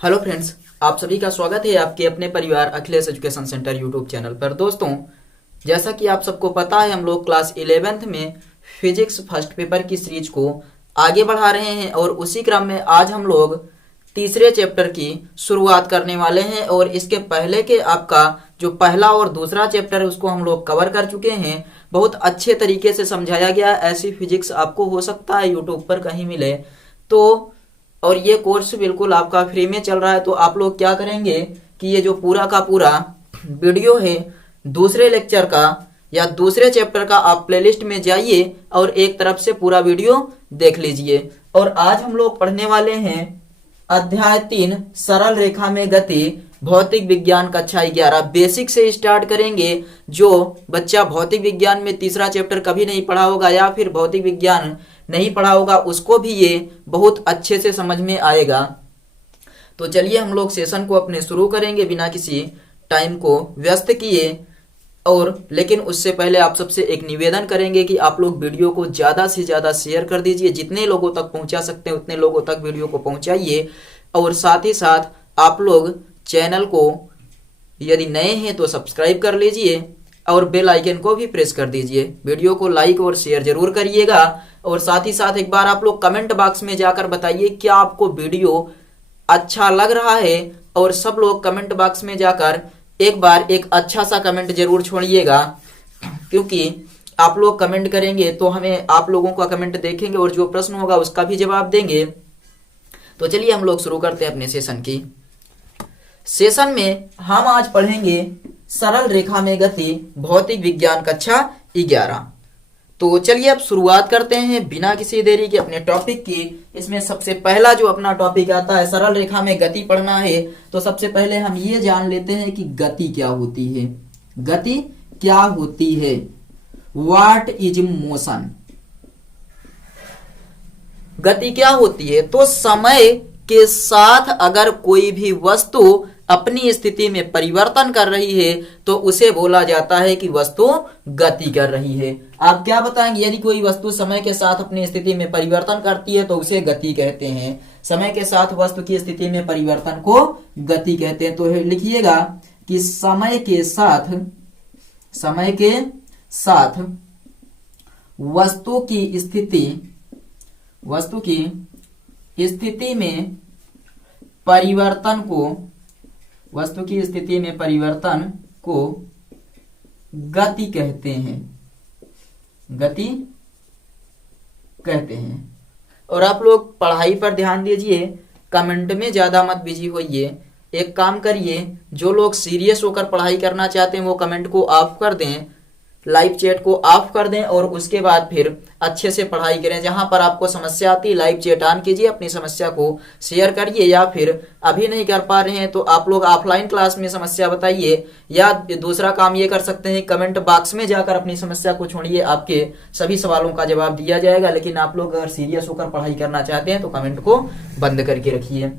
Hello friends, आप सभी का स्वागत है आपके अपने परिवार Akhilesh education centre YouTube channel पर। दोस्तों, जैसा कि आप सबको पता है, हम लोग क्लास 11th में फिजिक्स फर्स्ट पेपर की सीरीज को आगे बढ़ा रहे हैं और उसी क्रम में आज हम लोग तीसरे चैप्टर की शुरुआत करने वाले हैं। और इसके पहले के आपका जो पहला और दूसरा चैप्टर है उसको हम लोग कवर कर चुके हैं। बहुत अच्छे तरीके से समझाया गया। ऐसी फिजिक्स आपको हो सकता है यूट्यूब पर कहीं मिले तो। और ये कोर्स बिल्कुल आपका फ्री में चल रहा है। तो आप लोग क्या करेंगे कि ये जो पूरा का पूरा वीडियो है दूसरे लेक्चर का या दूसरे चैप्टर का, आप प्लेलिस्ट में जाइए और एक तरफ से पूरा वीडियो देख लीजिए। और आज हम लोग पढ़ने वाले हैं अध्याय 3 सरल रेखा में गति, भौतिक विज्ञान कक्षा 11। बेसिक से स्टार्ट करेंगे। जो बच्चा भौतिक विज्ञान में तीसरा चैप्टर कभी नहीं पढ़ा होगा या फिर भौतिक विज्ञान नहीं पढ़ा होगा उसको भी ये बहुत अच्छे से समझ में आएगा। तो चलिए हम लोग सेशन को अपने शुरू करेंगे बिना किसी टाइम को व्यस्त किए। और लेकिन उससे पहले आप सबसे एक निवेदन करेंगे कि आप लोग वीडियो को ज़्यादा से ज़्यादा शेयर कर दीजिए। जितने लोगों तक पहुंचा सकते हैं उतने लोगों तक वीडियो को पहुंचाइए। और साथ ही साथ आप लोग चैनल को यदि नए हैं तो सब्सक्राइब कर लीजिए और बेल आइकन को भी प्रेस कर दीजिए। वीडियो को लाइक और शेयर जरूर करिएगा। और साथ ही साथ एक बार आप लोग कमेंट बॉक्स में जाकर बताइए क्या आपको वीडियो अच्छा लग रहा है। और सब लोग कमेंट बॉक्स में जाकर एक बार एक अच्छा सा कमेंट जरूर छोड़िएगा, क्योंकि आप लोग कमेंट करेंगे तो हमें आप लोगों का कमेंट देखेंगे और जो प्रश्न होगा उसका भी जवाब देंगे। तो चलिए हम लोग शुरू करते हैं अपने सेशन की। सेशन में हम आज पढ़ेंगे सरल रेखा में गति, भौतिक विज्ञान कक्षा 11। तो चलिए अब शुरुआत करते हैं बिना किसी देरी के अपने टॉपिक की। इसमें सबसे पहला जो अपना टॉपिक आता है, सरल रेखा में गति पढ़ना है। तो सबसे पहले हम ये जान लेते हैं कि गति क्या होती है। गति क्या होती है? What is motion? गति क्या होती है? तो समय के साथ अगर कोई भी वस्तु अपनी स्थिति में परिवर्तन कर रही है तो उसे बोला जाता है कि वस्तु गति कर रही है। आप क्या बताएंगे? यदि कोई वस्तु समय के साथ अपनी स्थिति में परिवर्तन करती है तो उसे गति कहते हैं। समय के साथ वस्तु की स्थिति में परिवर्तन को गति कहते हैं। तो लिखिएगा कि समय के साथ वस्तु की स्थिति में परिवर्तन को गति कहते हैं। और आप लोग पढ़ाई पर ध्यान दीजिए, कमेंट में ज्यादा मत बिजी होइए। एक काम करिए, जो लोग सीरियस होकर पढ़ाई करना चाहते हैं वो कमेंट को ऑफ कर दें, लाइव चैट को ऑफ कर दें और उसके बाद फिर अच्छे से पढ़ाई करें। जहां पर आपको समस्या आती है लाइव चैट ऑन कीजिए, अपनी समस्या को शेयर करिए। या फिर अभी नहीं कर पा रहे हैं तो आप लोग ऑफलाइन क्लास में समस्या बताइए, या दूसरा काम ये कर सकते हैं कमेंट बॉक्स में जाकर अपनी समस्या को छोड़िए। आपके सभी सवालों का जवाब दिया जाएगा। लेकिन आप लोग अगर सीरियस होकर पढ़ाई करना चाहते हैं तो कमेंट को बंद करके रखिए।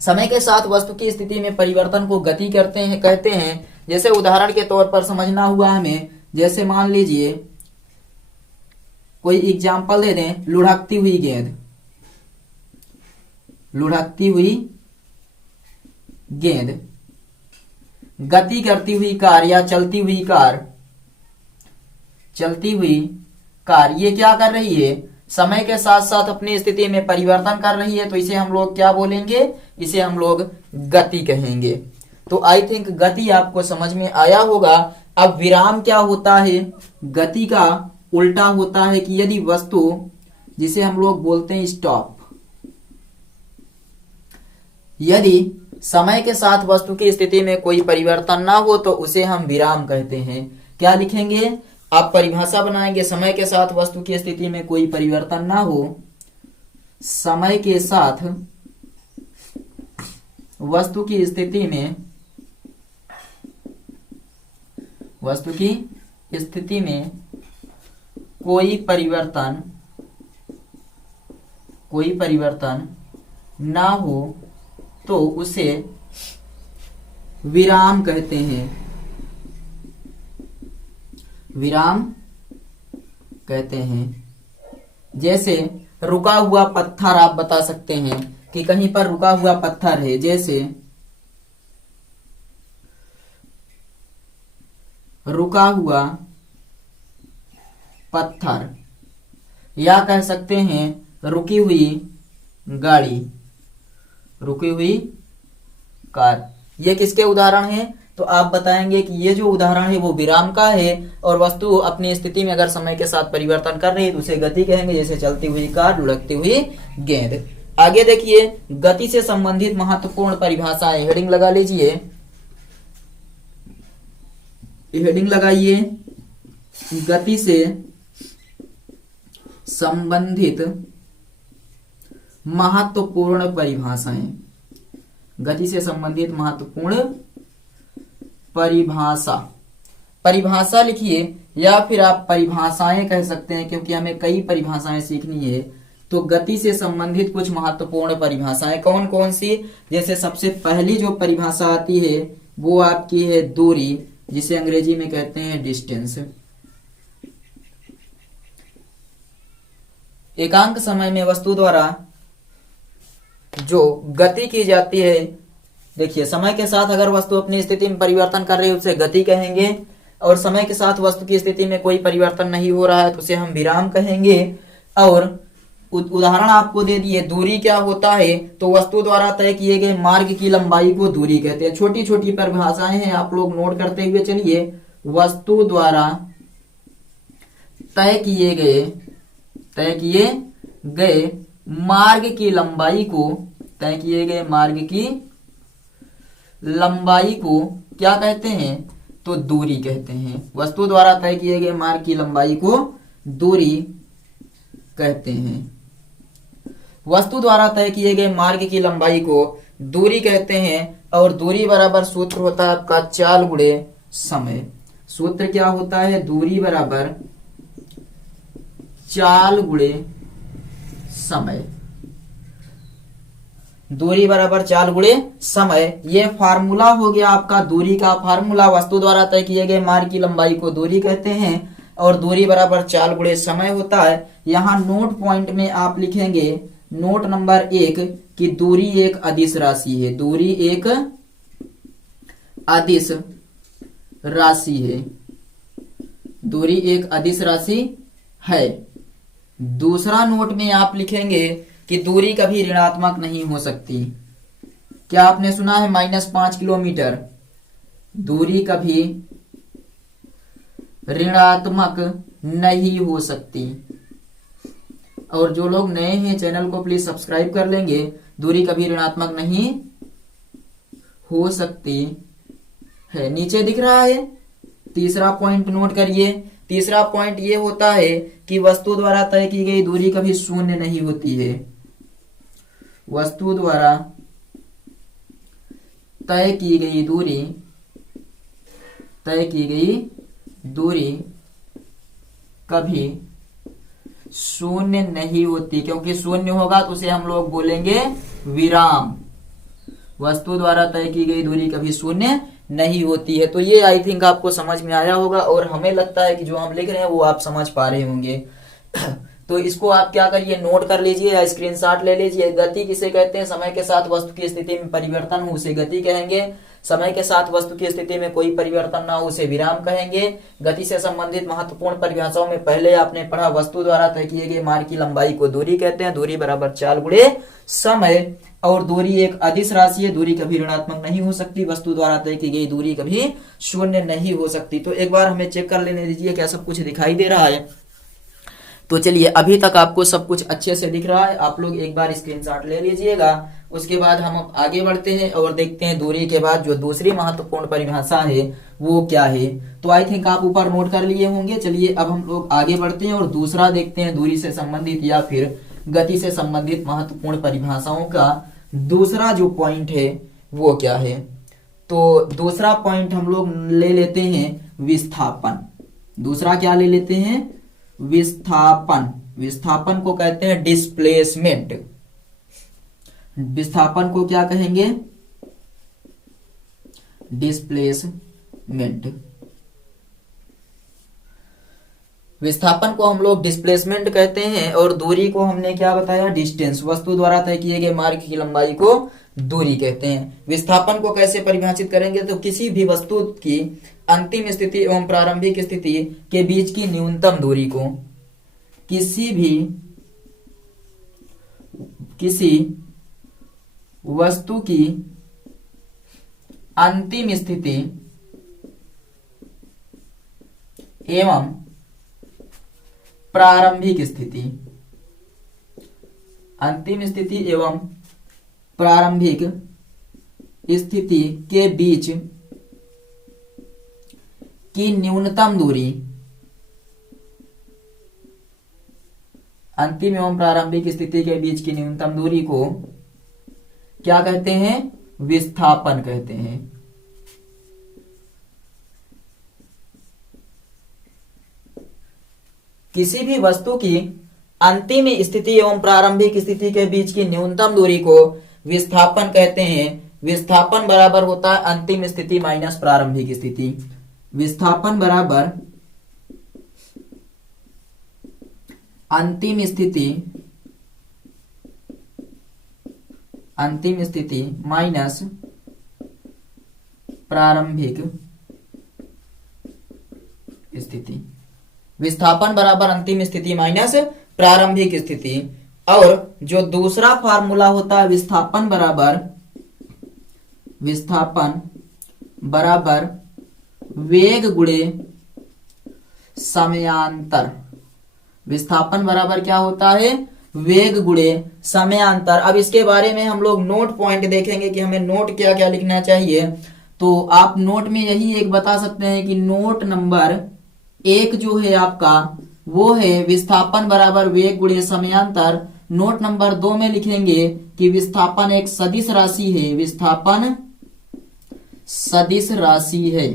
समय के साथ वस्तु की स्थिति में परिवर्तन को गति कहते हैं। जैसे उदाहरण के तौर पर समझना हुआ हमें, जैसे मान लीजिए कोई एग्जाम्पल दे दें, लुढ़कती हुई गेंद, गति करती हुई कार या चलती हुई कार, ये क्या कर रही है? समय के साथ साथ अपनी स्थिति में परिवर्तन कर रही है। तो इसे हम लोग क्या बोलेंगे? इसे हम लोग गति कहेंगे। तो आई थिंक गति आपको समझ में आया होगा। अब विराम क्या होता है? गति का उल्टा होता है कि यदि वस्तु, जिसे हम लोग बोलते हैं स्टॉप, यदि समय के साथ वस्तु की स्थिति में कोई परिवर्तन ना हो तो उसे हम विराम कहते हैं। क्या लिखेंगे? आप परिभाषा बनाएंगे, समय के साथ वस्तु की स्थिति में कोई परिवर्तन ना हो, समय के साथ वस्तु की स्थिति में कोई परिवर्तन ना हो तो उसे विराम कहते हैं। जैसे रुका हुआ पत्थर आप बता सकते हैं कि कहीं पर रुका हुआ पत्थर है, जैसे रुका हुआ पत्थर, या कह सकते हैं रुकी हुई गाड़ी, रुकी हुई कार। ये किसके उदाहरण हैं? तो आप बताएंगे कि ये जो उदाहरण है वो विराम का है, और वस्तु अपनी स्थिति में अगर समय के साथ परिवर्तन कर रही है तो उसे गति कहेंगे, जैसे चलती हुई कार, लुढ़कती हुई गेंद। आगे देखिए, गति से संबंधित महत्वपूर्ण परिभाषाएं, हेडिंग लगा लीजिए, हेडिंग लगाइए, गति से संबंधित महत्वपूर्ण परिभाषाएं, गति से संबंधित महत्वपूर्ण परिभाषा, परिभाषा लिखिए, या फिर आप परिभाषाएं कह सकते हैं क्योंकि हमें कई परिभाषाएं सीखनी है। तो गति से संबंधित कुछ महत्वपूर्ण परिभाषाएं कौन कौन सी? जैसे सबसे पहली जो परिभाषा आती है वो आपकी है दूरी, जिसे अंग्रेजी में कहते हैं डिस्टेंस। एकांक समय में वस्तु द्वारा जो गति की जाती है, देखिए समय के साथ अगर वस्तु अपनी स्थिति में परिवर्तन कर रही है उसे गति कहेंगे, और समय के साथ वस्तु की स्थिति में कोई परिवर्तन नहीं हो रहा है तो उसे हम विराम कहेंगे। और उदाहरण आपको दे दिए, दूरी क्या होता है? तो वस्तु द्वारा तय किए गए मार्ग की लंबाई को दूरी कहते हैं। छोटी छोटी परिभाषाएं हैं, आप लोग नोट करते हुए चलिए। वस्तु द्वारा तय किए गए मार्ग की लंबाई को, तय किए गए मार्ग की लंबाई को क्या कहते हैं? तो दूरी कहते हैं। वस्तु द्वारा तय किए गए मार्ग की लंबाई को दूरी कहते हैं। वस्तु द्वारा तय किए गए मार्ग की लंबाई को दूरी कहते हैं, और दूरी बराबर सूत्र होता है आपका चाल गुणे समय। सूत्र क्या होता है? दूरी बराबर चाल गुणे समय, दूरी बराबर चाल गुणे समय। ये फार्मूला हो गया आपका दूरी का फार्मूला। वस्तु द्वारा तय किए गए मार्ग की लंबाई को दूरी कहते हैं, और दूरी बराबर चाल गुणे समय होता है। यहाँ नोट पॉइंट में आप लिखेंगे, नोट नंबर 1, कि दूरी एक अदिश राशि है। दूरी एक अदिश राशि है, दूरी एक अदिश राशि है। दूसरा नोट में आप लिखेंगे कि दूरी कभी ऋणात्मक नहीं हो सकती। क्या आपने सुना है -5 किलोमीटर? दूरी कभी ऋणात्मक नहीं हो सकती। और जो लोग नए हैं चैनल को प्लीज सब्सक्राइब कर लेंगे। दूरी कभी ऋणात्मक नहीं हो सकती है। नीचे दिख रहा है, तीसरा पॉइंट नोट करिए। तीसरा पॉइंट ये होता है कि वस्तु द्वारा तय की गई दूरी कभी शून्य नहीं होती है। वस्तु द्वारा तय की गई दूरी कभी शून्य नहीं होती, क्योंकि शून्य होगा तो उसे हम लोग बोलेंगे विराम। वस्तु द्वारा तय की गई दूरी कभी शून्य नहीं होती है। तो ये आई थिंक आपको समझ में आया होगा, और हमें लगता है कि जो हम लिख रहे हैं वो आप समझ पा रहे होंगे। तो इसको आप क्या करिए, नोट कर लीजिए या स्क्रीनशॉट ले लीजिए। गति किसे कहते हैं? समय के साथ वस्तु की स्थिति में परिवर्तन हो उसे गति कहेंगे। समय के साथ वस्तु की स्थिति में कोई परिवर्तन ना हो उसे विराम कहेंगे। गति से संबंधित महत्वपूर्ण परिभाषाओं में पहले आपने पढ़ा, वस्तु द्वारा तय किए गए मार्ग की लंबाई को दूरी कहते हैं। दूरी बराबर चाल गुणे समय, और दूरी एक अदिश राशि है। दूरी कभी ऋणात्मक नहीं हो सकती। वस्तु द्वारा तय की गई दूरी कभी शून्य नहीं हो सकती। तो एक बार हमें चेक कर लेने दीजिए क्या सब कुछ दिखाई दे रहा है। तो चलिए, अभी तक आपको सब कुछ अच्छे से दिख रहा है। आप लोग एक बार स्क्रीनशॉट ले लीजिएगा। उसके बाद हम अब आगे बढ़ते हैं और देखते हैं दूरी के बाद जो दूसरी महत्वपूर्ण परिभाषा है वो क्या है। तो आई थिंक आप ऊपर नोट कर लिए होंगे। चलिए अब हम लोग आगे बढ़ते हैं और दूसरा देखते हैं दूरी से संबंधित या फिर गति से संबंधित महत्वपूर्ण परिभाषाओं का दूसरा जो पॉइंट है वो क्या है। तो दूसरा पॉइंट हम लोग ले लेते हैं विस्थापन। दूसरा क्या ले लेते हैं? विस्थापन। विस्थापन को कहते हैं डिस्प्लेसमेंट। विस्थापन को क्या कहेंगे? डिस्प्लेसमेंट। विस्थापन को हम लोग डिस्प्लेसमेंट कहते हैं और दूरी को हमने क्या बताया, डिस्टेंस। वस्तु द्वारा तय किए गए मार्ग की लंबाई को दूरी कहते हैं। विस्थापन को कैसे परिभाषित करेंगे, तो किसी भी वस्तु की अंतिम स्थिति एवं प्रारंभिक स्थिति के बीच की न्यूनतम दूरी को, किसी वस्तु की अंतिम स्थिति एवं प्रारंभिक स्थिति, अंतिम स्थिति एवं प्रारंभिक स्थिति के बीच की न्यूनतम दूरी, अंतिम एवं प्रारंभिक स्थिति के बीच की न्यूनतम दूरी को क्या कहते हैं, विस्थापन कहते हैं। किसी भी वस्तु की अंतिम स्थिति एवं प्रारंभिक स्थिति के बीच की न्यूनतम दूरी को विस्थापन कहते हैं। विस्थापन बराबर होता है अंतिम स्थिति माइनस प्रारंभिक स्थिति। विस्थापन बराबर अंतिम स्थिति माइनस प्रारंभिक स्थिति। विस्थापन बराबर अंतिम स्थिति माइनस प्रारंभिक स्थिति। और जो दूसरा फार्मूला होता है विस्थापन बराबर वेग गुणे समयांतर। विस्थापन बराबर क्या होता है, वेग गुणे समयांतर। अब इसके बारे में हम लोग नोट पॉइंट देखेंगे कि हमें नोट क्या क्या लिखना चाहिए। तो आप नोट में यही एक बता सकते हैं कि नोट नंबर 1 जो है आपका वो है विस्थापन बराबर वेग गुणे समयांतर। नोट नंबर 2 में लिखेंगे कि विस्थापन एक सदिश राशि है। विस्थापन सदिश राशि है।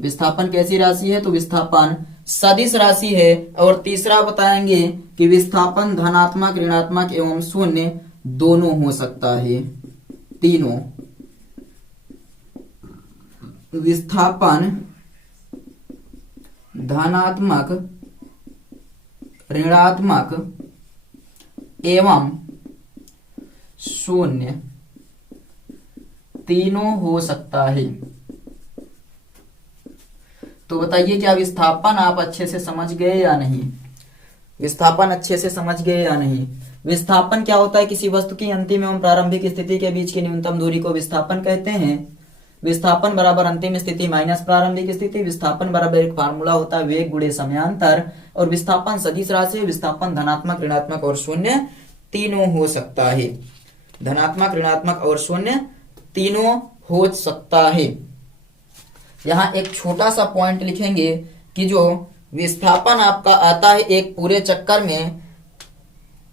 विस्थापन कैसी राशि है, तो विस्थापन सदिश राशि है। और तीसरा बताएंगे कि विस्थापन धनात्मक, ऋणात्मक एवं शून्य दोनों हो सकता है। तीनों। विस्थापन धनात्मक, ऋणात्मक एवं शून्य तीनों हो सकता है। तो बताइए क्या विस्थापन आप अच्छे से समझ गए या नहीं। विस्थापन अच्छे से समझ गए या नहीं। विस्थापन क्या होता है, किसी वस्तु की अंतिम एवं प्रारंभिक स्थिति के बीच की न्यूनतम दूरी को विस्थापन कहते हैं। विस्थापन बराबर अंतिम स्थिति माइनस प्रारंभिक स्थिति। विस्थापन बराबर एक फार्मूला होता है वेग गुणे समयांतर। और विस्थापन सदिश राशि। विस्थापन धनात्मक, ऋणात्मक और शून्य तीनों हो सकता है। धनात्मक, ऋणात्मक और शून्य तीनों हो सकता है। यहां एक छोटा सा पॉइंट लिखेंगे कि जो विस्थापन आपका आता है एक पूरे चक्कर में,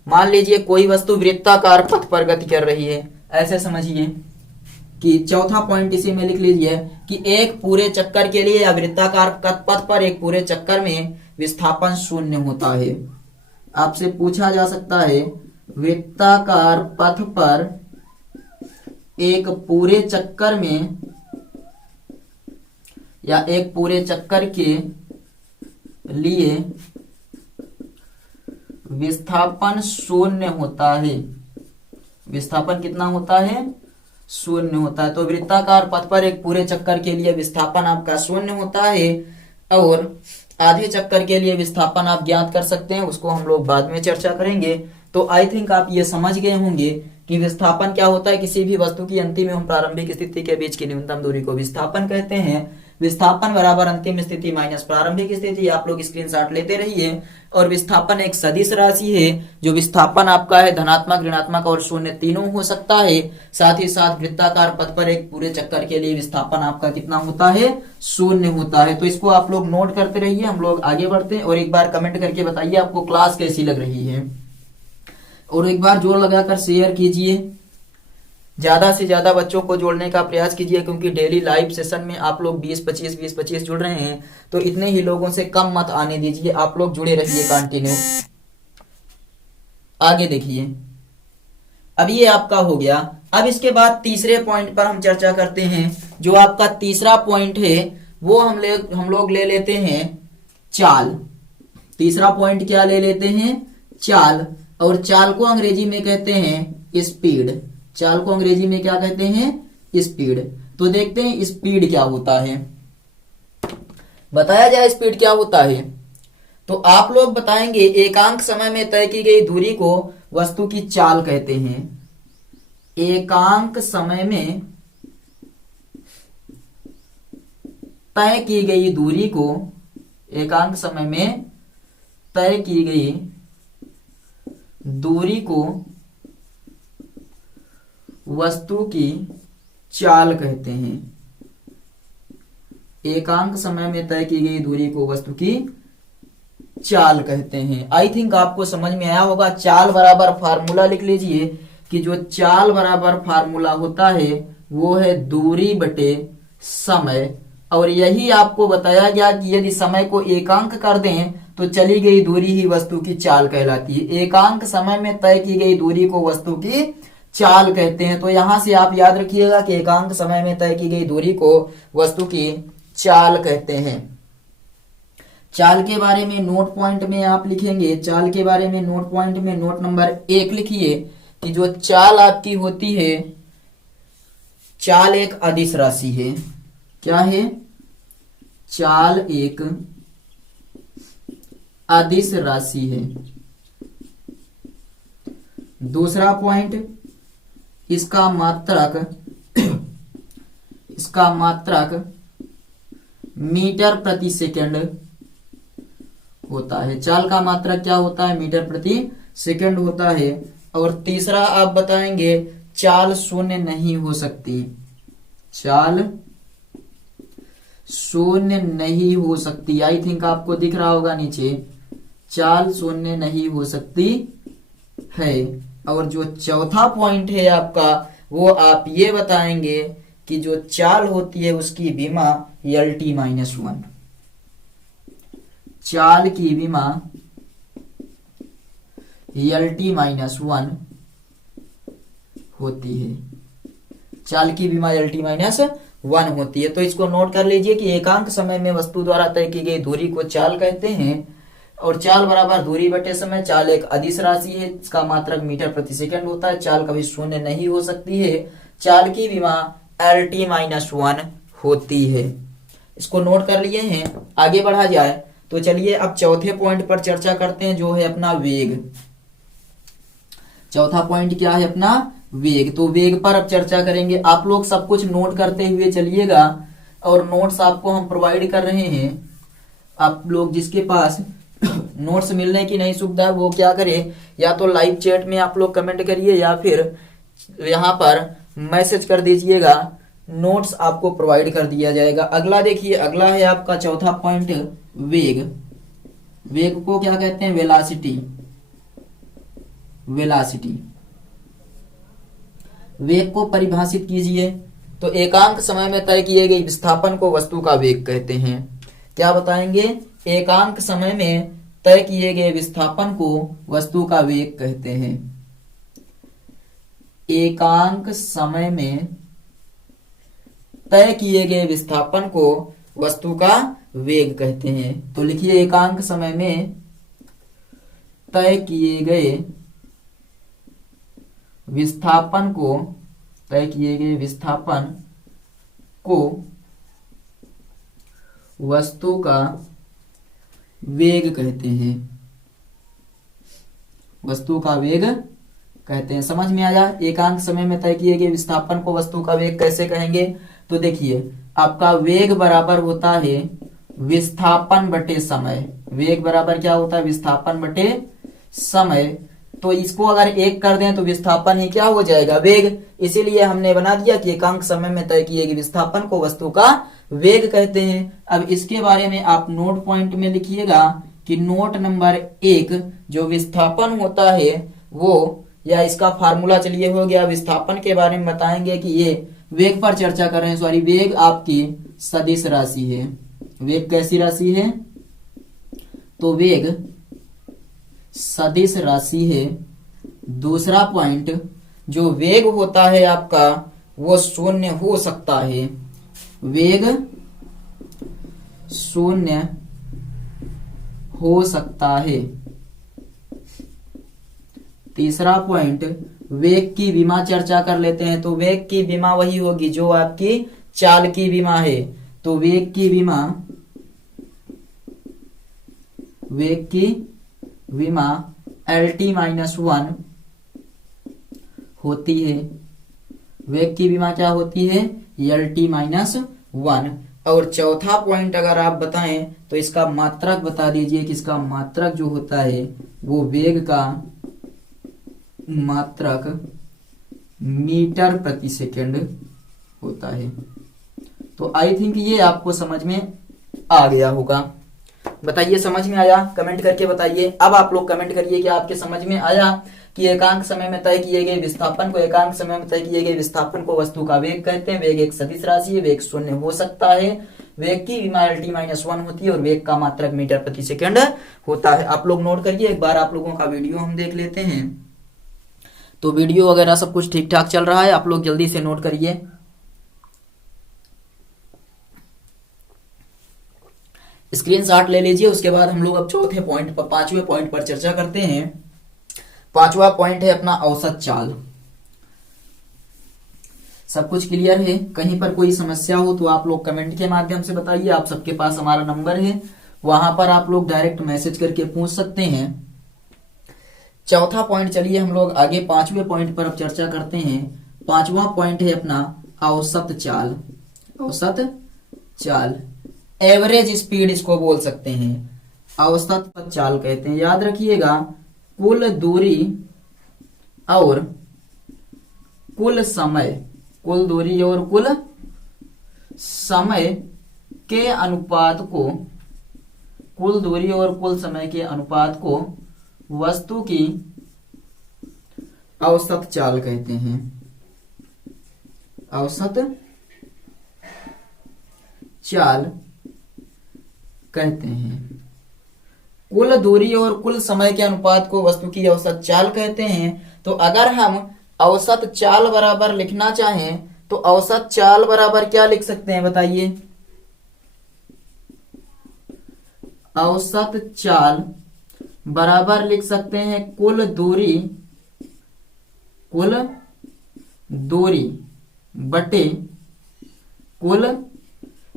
मान लीजिए कोई वस्तु वृत्ताकार पथ पर गति कर रही है। ऐसे समझिए कि चौथा पॉइंट इसी में लिख लीजिए कि एक पूरे चक्कर के लिए या वृत्ताकार पथ पर एक पूरे चक्कर में विस्थापन शून्य होता है। आपसे पूछा जा सकता है वृत्ताकार पथ पर एक पूरे चक्कर में या एक पूरे चक्कर के लिए विस्थापन शून्य होता है। विस्थापन कितना होता है, शून्य होता है। तो वृत्ताकार पथ पर एक पूरे चक्कर के लिए विस्थापन आपका शून्य होता है। और आधे चक्कर के लिए विस्थापन आप ज्ञात कर सकते हैं, उसको हम लोग बाद में चर्चा करेंगे। तो आई थिंक आप ये समझ गए होंगे कि विस्थापन क्या होता है, किसी भी वस्तु की अंतिम एवं प्रारंभिक स्थिति के बीच की न्यूनतम दूरी को विस्थापन कहते हैं। विस्थापन बराबर अंतिम स्थिति माइनस प्रारंभिक स्थिति। आप लोग स्क्रीनशॉट लेते रहिए। और विस्थापन एक सदिश राशि है। जो विस्थापन आपका है धनात्मक, ऋणात्मक और शून्य तीनों हो सकता है। साथ ही साथ वृत्ताकार पथ पर एक पूरे चक्कर के लिए विस्थापन आपका कितना होता है, शून्य होता है। तो इसको आप लोग नोट करते रहिए, हम लोग आगे बढ़ते हैं। और एक बार कमेंट करके बताइए आपको क्लास कैसी लग रही है। और एक बार जोर लगाकर शेयर कीजिए, ज्यादा से ज्यादा बच्चों को जोड़ने का प्रयास कीजिए, क्योंकि डेली लाइव सेशन में आप लोग 20-25 जुड़ रहे हैं। तो इतने ही लोगों से कम मत आने दीजिए, आप लोग जुड़े रहिए कंटिन्यू। आगे देखिए, अब ये आपका हो गया। अब इसके बाद तीसरे पॉइंट पर हम चर्चा करते हैं। जो आपका तीसरा पॉइंट है वो हम लोग ले लेते हैं चाल। तीसरा पॉइंट क्या ले लेते हैं, चाल। और चाल को अंग्रेजी में कहते हैं स्पीड। चाल को अंग्रेजी में क्या कहते हैं, स्पीड। तो देखते हैं स्पीड क्या होता है, बताया जाए स्पीड क्या होता है। तो आप लोग बताएंगे एकांक समय में तय की गई दूरी को वस्तु की चाल कहते हैं। एकांक समय में तय की गई दूरी को, एकांक समय में तय की गई दूरी को वस्तु की चाल कहते हैं। एकांक समय में तय की गई दूरी को वस्तु की चाल कहते हैं। आई थिंक आपको समझ में आया होगा। चाल बराबर फार्मूला लिख लीजिए कि जो चाल बराबर फार्मूला होता है वो है दूरी बटे समय। और यही आपको बताया गया कि यदि समय को एकांक कर दें तो चली गई दूरी ही वस्तु की चाल कहलाती है। एकांक समय में तय की गई दूरी को वस्तु की चाल कहते हैं। तो यहां से आप याद रखिएगा कि एकांक समय में तय की गई दूरी को वस्तु की चाल कहते हैं। चाल के बारे में नोट पॉइंट में आप लिखेंगे, चाल के बारे में नोट पॉइंट में नोट नंबर 1 लिखिए कि जो चाल आपकी होती है, चाल एक अदिश राशि है। क्या है, चाल एक अदिश राशि है। दूसरा पॉइंट, इसका मात्रक मीटर प्रति सेकंड होता है। चाल का मात्रक क्या होता है, मीटर प्रति सेकंड होता है। और तीसरा आप बताएंगे चाल शून्य नहीं हो सकती। चाल शून्य नहीं हो सकती। आई थिंक आपको दिख रहा होगा नीचे, चाल शून्य नहीं हो सकती है। और जो चौथा पॉइंट है आपका, वो आप ये बताएंगे कि जो चाल होती है उसकी विमा LT-1। चाल की विमा LT-1 होती है। चाल की विमा LT-1 होती है। तो इसको नोट कर लीजिए कि एकांक समय में वस्तु द्वारा तय की गई दूरी को चाल कहते हैं। और चाल बराबर दूरी बटे समय। चाल एक अदिश राशि है, इसका मात्रक मीटर प्रति सेकंड होता है। चाल कभी शून्य नहीं हो सकती है। चाल की विमा LT-1 होती है। इसको नोट कर लिए हैं। आगे बढ़ा जाए तो चलिए अब चौथे पॉइंट पर चर्चा करते हैं, जो है अपना वेग। चौथा पॉइंट क्या है, अपना वेग। तो वेग पर अब चर्चा करेंगे। आप लोग सब कुछ नोट करते हुए चलिएगा और नोट्स आपको हम प्रोवाइड कर रहे हैं। आप लोग जिसके पास नोट्स मिलने की नहीं सुविधा वो क्या करे, या तो लाइव चैट में आप लोग कमेंट करिए या फिर यहाँ पर मैसेज कर दीजिएगा, नोट्स आपको प्रोवाइड कर दिया जाएगा। अगला देखिए, अगला है आपका चौथा पॉइंट वेग। वेग को क्या कहते हैं, वेलासिटी। वेलासिटी, वेग को परिभाषित कीजिए। तो एकांक समय में तय किए गए विस्थापन को वस्तु का वेग कहते हैं। क्या बताएंगे, एकांक समय में तय किए गए विस्थापन को वस्तु का वेग कहते हैं। एकांक समय में तय किए गए विस्थापन को वस्तु का वेग कहते हैं। तो लिखिए, एकांक समय में तय किए गए विस्थापन को, तय किए गए विस्थापन को वस्तु का वेग कहते हैं। वस्तु का वेग कहते हैं। समझ में आया। एकांक समय में तय किए गए विस्थापन को वस्तु का वेग कैसे कहेंगे। तो देखिए, आपका वेग बराबर होता है विस्थापन बटे समय। वेग बराबर क्या होता है, विस्थापन बटे समय। तो इसको अगर एक कर दें तो विस्थापन ही क्या हो जाएगा, वेग। इसीलिए हमने बना दिया कि एकांक समय में तय किए गए विस्थापन को वस्तु का वेग कहते हैं। अब इसके बारे में आप नोट पॉइंट में लिखिएगा कि नोट नंबर 1 जो विस्थापन होता है वो, या इसका फार्मूला चलिए हो गया। विस्थापन के बारे में बताएंगे कि ये वेग पर चर्चा कर रहे हैं, सॉरी, वेग आपकी सदिश राशि है। वेग कैसी राशि है, तो वेग सदिश राशि है। दूसरा पॉइंट, जो वेग होता है आपका वो शून्य हो सकता है। वेग शून्य हो सकता है। तीसरा पॉइंट, वेग की विमा चर्चा कर लेते हैं। तो वेग की विमा वही होगी जो आपकी चाल की विमा है। तो वेग की विमा LT-1 होती है। वेग की विमा क्या होती है? LT-1। और चौथा पॉइंट अगर आप बताएं तो इसका मात्रक बता दीजिए कि इसका मात्रक जो होता है वो वेग का मात्रक मीटर प्रति सेकंड होता है। तो आई थिंक ये आपको समझ में आ गया होगा। बताइए समझ में आया? कमेंट करके बताइए। अब आप लोग कमेंट करिए कि आपके समझ में आया कि एकांक समय में तय किए गए विस्थापन को वस्तु का वेग कहते हैं। वेग एक सदिश राशि है, वेग शून्य हो सकता है। वेग की विमा LT-1 होती है और वेग का मात्रक मीटर प्रति सेकंड होता है। आप लोग नोट करिए। एक बार आप लोगों का वीडियो हम देख लेते हैं। तो वीडियो वगैरह सब कुछ ठीक ठाक चल रहा है, आप लोग जल्दी से नोट करिए। स्क्रीनशॉट ले लीजिए। उसके बाद हम लोग अब चौथे पॉइंट पर, पांचवें पॉइंट पर चर्चा करते हैं। पांचवा पॉइंट है अपना औसत चाल। सब कुछ क्लियर है? कहीं पर कोई समस्या हो तो आप लोग कमेंट के माध्यम से बताइए। आप सबके पास हमारा नंबर है, वहां पर आप लोग डायरेक्ट मैसेज करके पूछ सकते हैं। चौथा पॉइंट, चलिए हम लोग आगे पांचवें पॉइंट पर अब चर्चा करते हैं। पांचवा पॉइंट है अपना औसत चाल। औसत चाल, एवरेज स्पीड इसको बोल सकते हैं, औसत चाल कहते हैं। याद रखिएगा, कुल दूरी और कुल समय, कुल दूरी और कुल समय के अनुपात को, कुल दूरी और कुल समय के अनुपात को वस्तु की औसत चाल कहते हैं। औसत चाल कहते हैं। कुल दूरी और कुल समय के अनुपात को वस्तु की औसत चाल कहते हैं। तो अगर हम औसत चाल बराबर लिखना चाहें तो औसत चाल बराबर क्या लिख सकते हैं बताइए? औसत चाल बराबर लिख सकते हैं कुल दूरी बटे कुल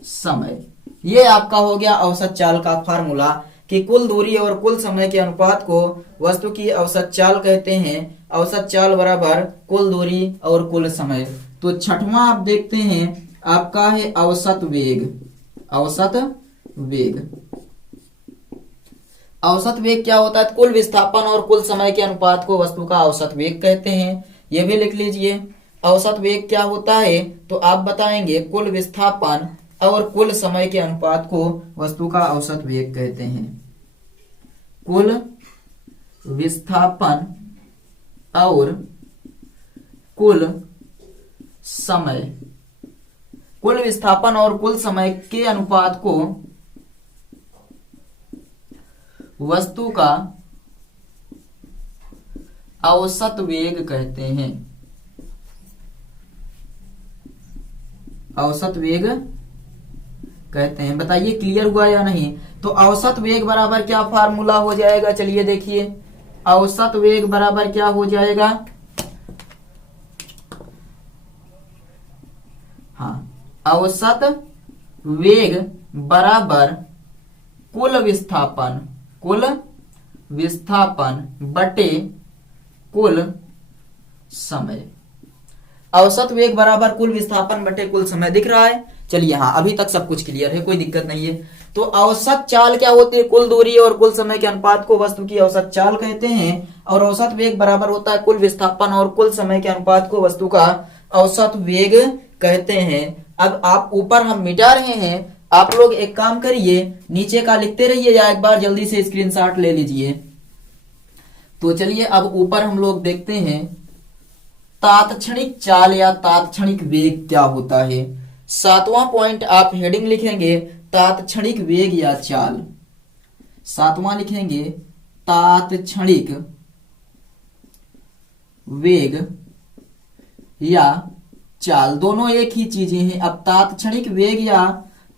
समय। ये आपका हो गया औसत चाल का फार्मूला कि कुल दूरी और कुल समय के अनुपात को वस्तु की औसत चाल कहते हैं। औसत चाल बराबर कुल दूरी और कुल समय। तो छठवां आप देखते हैं, आपका है औसत वेग। औसत वेग, औसत वेग क्या होता है? कुल विस्थापन और कुल समय के अनुपात को वस्तु का औसत वेग कहते हैं। यह भी लिख लीजिए। औसत वेग क्या होता है तो आप बताएंगे कुल विस्थापन और कुल समय के अनुपात को वस्तु का औसत वेग कहते हैं। कुल विस्थापन और कुल समय, कुल विस्थापन और कुल समय के अनुपात को वस्तु का औसत वेग कहते हैं। औसत वेग कहते हैं। बताइए क्लियर हुआ या नहीं? तो औसत वेग बराबर क्या फार्मूला हो जाएगा? चलिए देखिए, औसत वेग बराबर क्या हो जाएगा? हाँ, औसत वेग बराबर कुल विस्थापन बटे कुल समय। औसत वेग बराबर कुल विस्थापन बटे कुल समय। दिख रहा है? चलिए, हाँ, अभी तक सब कुछ क्लियर है, कोई दिक्कत नहीं है। तो औसत चाल क्या होती है? कुल दूरी और कुल समय के अनुपात को वस्तु की औसत चाल कहते हैं। और औसत वेग बराबर होता है कुल विस्थापन और कुल समय के अनुपात को वस्तु का औसत वेग कहते हैं। अब आप ऊपर हम मिटा रहे हैं, आप लोग एक काम करिए, नीचे का लिखते रहिए या एक बार जल्दी से स्क्रीनशॉट ले लीजिए। तो चलिए अब ऊपर हम लोग देखते हैं तात्क्षणिक चाल या तात्क्षणिक वेग क्या होता है। सातवां पॉइंट आप हेडिंग लिखेंगे तात्क्षणिक वेग या चाल। सातवां लिखेंगे तात्क्षणिक वेग या चाल। दोनों एक ही चीजें हैं। अब तात्क्षणिक वेग या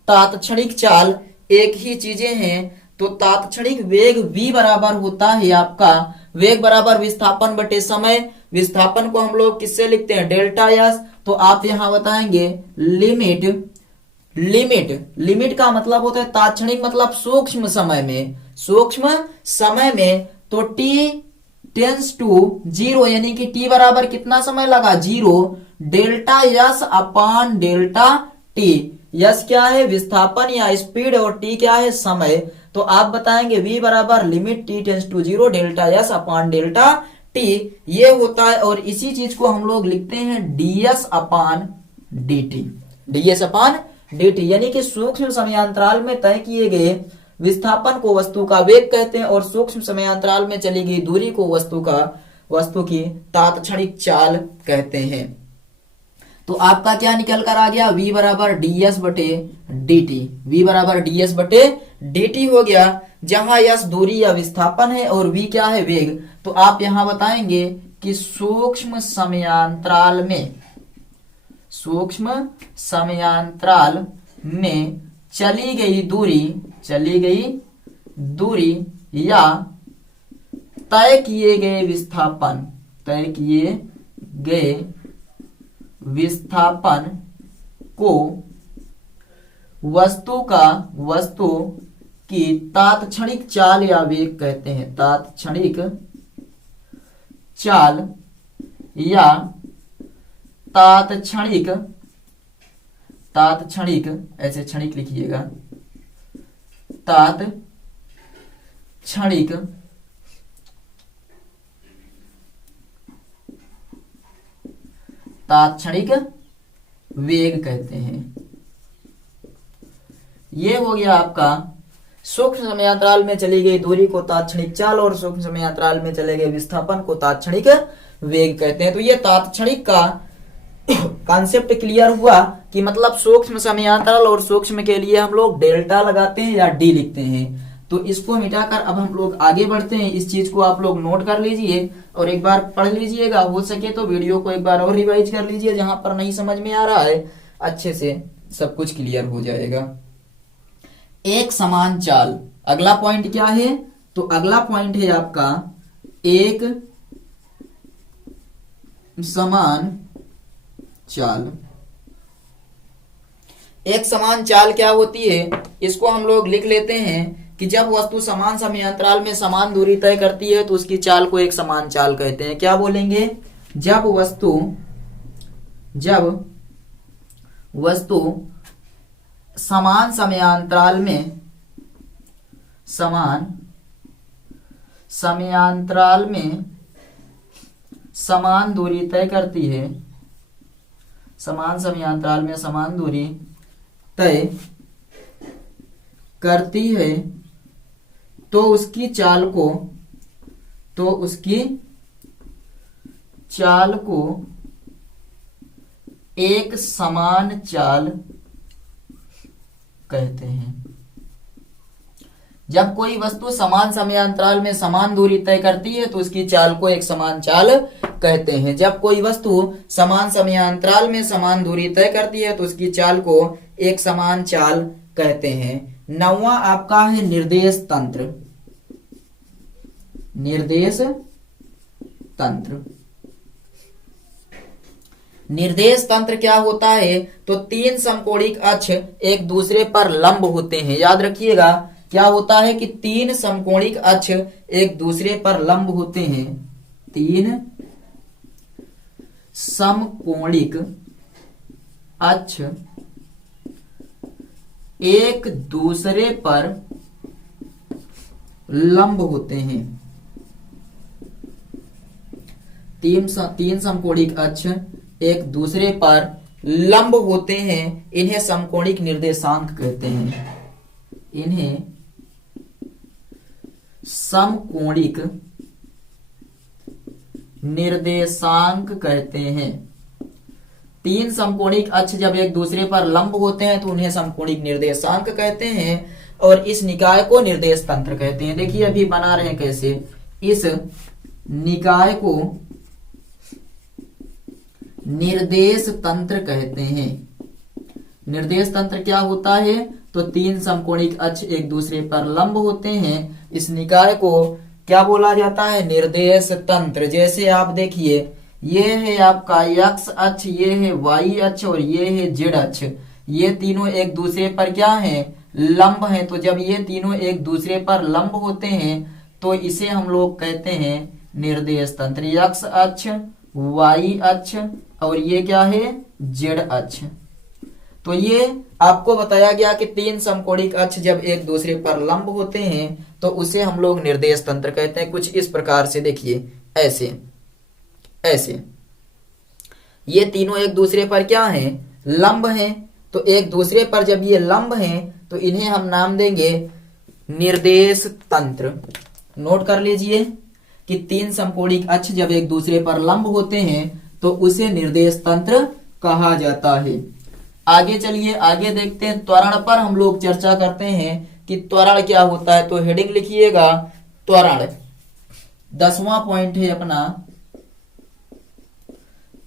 तात्क्षणिक चाल एक ही चीजें हैं। तो तात्क्षणिक वेग v बराबर होता है आपका वेग बराबर विस्थापन बटे समय। विस्थापन को हम लोग किससे लिखते हैं, डेल्टा एस। तो आप यहां बताएंगे लिमिट, लिमिट का मतलब होता है तात्क्षणिक मतलब सूक्ष्म समय में, सूक्ष्म समय में। तो t टेंस टू 0 यानी कि t बराबर कितना समय लगा, 0, delta S upon delta T. Yes क्या है, विस्थापन या स्पीड, और टी क्या है, समय। तो आप बताएंगे v बराबर limit t tends to 0 delta S upon delta T, ये होता है। और इसी चीज को हम लोग लिखते हैं ds अपान dt, ds अपान dt, यानी कि सूक्ष्म समयांतराल में तय किए गए विस्थापन को वस्तु का वेग कहते हैं, और सूक्ष्म समयांतराल में चली गई दूरी को वस्तु की तात्क्षणिक चाल कहते हैं। तो आपका क्या निकल कर आ गया, v बराबर ds बटे dt, v बराबर ds बटे dt हो गया, जहां s दूरी या विस्थापन है और v क्या है, वेग। तो आप यहां बताएंगे कि सूक्ष्म समयांतराल में चली गई दूरी या तय किए गए विस्थापन को वस्तु की तात्क्षणिक चाल या वेग कहते हैं, तात्क्षणिक चाल या तात्क्षणिक ऐसे क्षणिक लिखिएगा, तात्क्षणिक वेग कहते हैं। ये हो गया आपका सूक्ष्म समयांतराल में चली गई दूरी को तात्क्षणिक चाल, और सूक्ष्म समयांतराल में चले गए विस्थापन को तात्क्षणिक वेग कहते हैं। तो ये तात्क्षणिक का कॉन्सेप्ट क्लियर हुआ कि मतलब सूक्ष्म समयांतराल और सूक्ष्म के लिए हम लोग डेल्टा लगाते हैं या डी लिखते हैं। तो इसको मिटाकर अब हम लोग आगे बढ़ते हैं। इस चीज को आप लोग नोट कर लीजिए और एक बार पढ़ लीजिएगा, हो सके तो वीडियो को एक बार और रिवाइज कर लीजिए, जहां पर नहीं समझ में आ रहा है अच्छे से सब कुछ क्लियर हो जाएगा। एक समान चाल, अगला पॉइंट क्या है, तो अगला पॉइंट है आपका एक समान चाल। एक समान चाल क्या होती है, इसको हम लोग लिख लेते हैं कि जब वस्तु समान समयांतराल में समान दूरी तय करती है तो उसकी चाल को एक समान चाल कहते हैं। क्या बोलेंगे, जब वस्तु समान समयांतराल में समान दूरी तय करती है, समान समयांतराल में समान दूरी तय करती है, तो उसकी चाल को एक समान चाल कहते हैं। जब कोई वस्तु समान समयांतराल में समान दूरी तय करती है तो उसकी चाल को एक समान चाल कहते हैं। जब कोई वस्तु समान समयांतराल में समान दूरी तय करती है तो उसकी चाल को एक समान चाल कहते हैं। नौवां आपका है निर्देश तंत्र। निर्देश तंत्र क्या होता है, तो तीन समकोणिक अक्ष एक दूसरे पर लंब होते हैं। याद रखिएगा क्या होता है कि तीन समकोणिक अक्ष एक दूसरे पर लंब होते हैं। तीन समकोणिक अक्ष एक दूसरे पर लंब होते हैं। तीन समकोणिक अक्ष एक दूसरे पर लंब होते हैं, इन्हें समकोणिक निर्देशांक कहते हैं। इन्हें समकोणिक निर्देशांक कहते हैं। तीन समकोणिक अक्ष जब एक दूसरे पर लंब होते हैं तो उन्हें समकोणिक निर्देशांक कहते हैं, और इस निकाय को निर्देश तंत्र कहते हैं। देखिए अभी बना रहे हैं कैसे, इस निकाय को निर्देश तंत्र कहते हैं। निर्देश तंत्र क्या होता है, तो तीन समकोणिक अक्ष एक दूसरे पर लंब होते हैं। इस निकाय को क्या बोला जाता है? निर्देश तंत्र। जैसे आप देखिए, ये है आपका x अक्ष, ये है y अक्ष और ये है z अक्ष। ये तीनों एक दूसरे पर क्या है? लंब हैं। तो जब ये तीनों एक दूसरे पर लंब होते हैं तो इसे हम लोग कहते हैं निर्देश तंत्र। x अक्ष, y अक्ष और ये क्या है? z अक्ष। तो ये आपको बताया गया कि तीन समकोणिक अक्ष जब एक दूसरे पर लंब होते हैं तो उसे हम लोग निर्देश तंत्र कहते हैं। कुछ इस प्रकार से देखिए, ऐसे ऐसे ये तीनों एक दूसरे पर क्या हैं? लंब हैं। तो एक दूसरे पर जब ये लंब हैं तो इन्हें हम नाम देंगे निर्देश तंत्र। नोट कर लीजिए कि तीन समकोणिक अक्ष जब एक दूसरे पर लंब होते हैं तो उसे निर्देश तंत्र कहा जाता है। आगे चलिए, आगे देखते हैं। त्वरण पर हम लोग चर्चा करते हैं कि त्वरण क्या होता है। तो हेडिंग लिखिएगा त्वरण। 10वां पॉइंट है अपना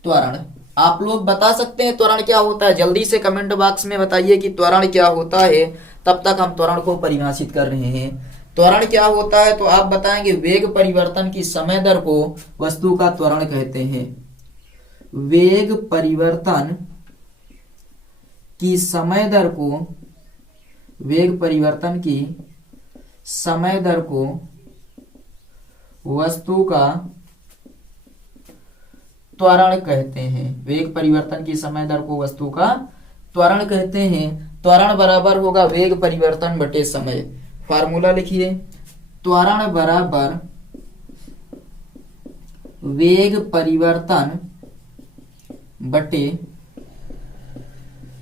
त्वरण। आप लोग बता सकते हैं त्वरण क्या होता है? जल्दी से कमेंट बॉक्स में बताइए कि त्वरण क्या होता है। तब तक हम त्वरण को परिभाषित कर रहे हैं। त्वरण क्या होता है तो आप बताएंगे वेग परिवर्तन की समय दर को वस्तु का त्वरण कहते हैं। वेग परिवर्तन की समय दर को, वेग परिवर्तन की समय दर को वस्तु का त्वरण कहते हैं। वेग परिवर्तन की समय दर को वस्तु का त्वरण कहते हैं। त्वरण बराबर होगा वेग परिवर्तन बटे समय। फार्मूला लिखिए, त्वरण बराबर वेग परिवर्तन बटे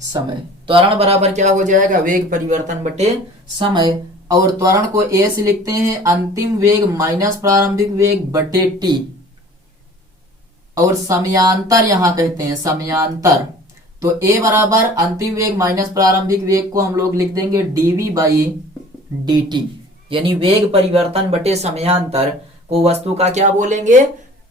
समय। त्वरण बराबर क्या हो जाएगा? वेग परिवर्तन बटे समय। और त्वरण को ए से लिखते हैं अंतिम वेग माइनस प्रारंभिक वेग बटे टी। और समयांतर यहां कहते हैं समयांतर। तो ए बराबर अंतिम वेग माइनस प्रारंभिक वेग को हम लोग लिख देंगे डीवी बाई dt, यानी वेग परिवर्तन बटे समयांतर को वस्तु का क्या बोलेंगे?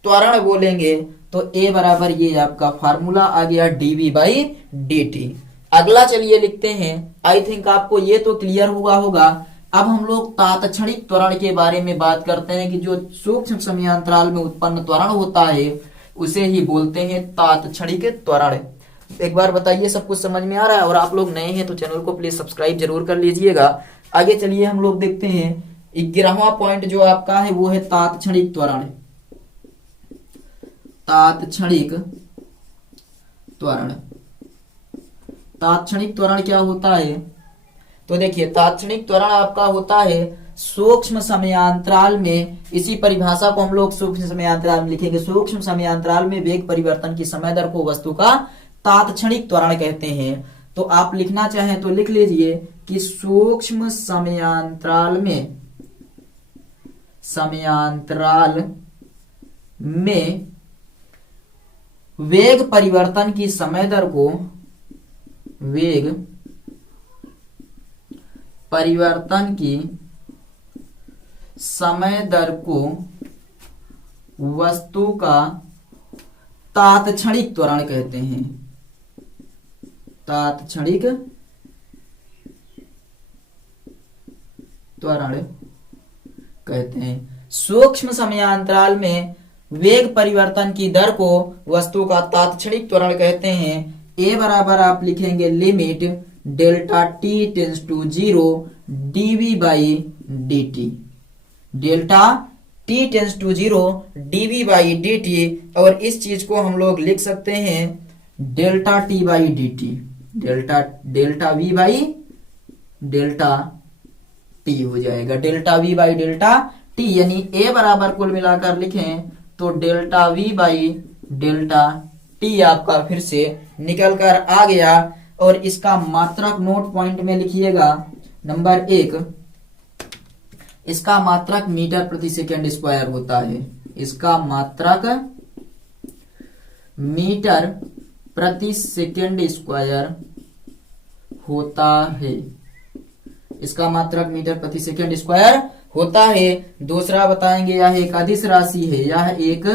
त्वरण बोलेंगे। तो ए बराबर ये आपका फार्मूला आ गया dv बाई dt। अगला चलिए लिखते हैं। आई थिंक आपको ये तो क्लियर हुआ होगा। अब हम लोग तात्क्षणिक त्वरण के बारे में बात करते हैं कि जो सूक्ष्म समयांतराल में उत्पन्न त्वरण होता है उसे ही बोलते हैं तात्क्षणिक त्वरण। एक बार बताइए सब कुछ समझ में आ रहा है? और आप लोग नए हैं तो चैनल को प्लीज सब्सक्राइब जरूर कर लीजिएगा। आगे चलिए हम लोग देखते हैं 11वां पॉइंट जो आपका है वो है तात्क्षणिक त्वरण। तात्क्षणिक त्वरण। तात्क्षणिक त्वरण क्या होता है? तो देखिए, तात्क्षणिक त्वरण आपका होता है सूक्ष्म समयांतराल में, इसी परिभाषा को हम लोग सूक्ष्म समयांतराल में लिखेंगे। सूक्ष्म समयांतराल में वेग परिवर्तन की समय दर को वस्तु का तात्क्षणिक त्वरण कहते हैं। तो आप लिखना चाहें तो लिख लीजिए कि सूक्ष्म समयांतराल में वेग परिवर्तन की समय दर को, वेग परिवर्तन की समय दर को वस्तु का तात्क्षणिक त्वरण कहते हैं। तात्क्षणिक त्वरण कहते हैं। सूक्ष्म समयांतराल में वेग परिवर्तन की दर को वस्तु का तात्क्षणिक त्वरण कहते हैं। ए बराबर आप लिखेंगे limit delta T tends to 0 DV by dt। Delta T tends to 0 DV by dt। और इस चीज को हम लोग लिख सकते हैं delta T by dt। Delta we by delta T हो जाएगा। Delta we by delta T, यानी ए बराबर कुल मिलाकर लिखें तो delta we by delta T आपका फिर से निकल कर आ गया। और इसका मात्रक नोट पॉइंट में लिखिएगा नंबर 1, इसका मात्रक मीटर प्रति सेकंड स्क्वायर होता है। इसका मात्रक मीटर प्रति सेकंड स्क्वायर होता है। इसका मात्रक मीटर प्रति सेकंड स्क्वायर होता है। दूसरा बताएंगे यह एक अदिश राशि है। यह एक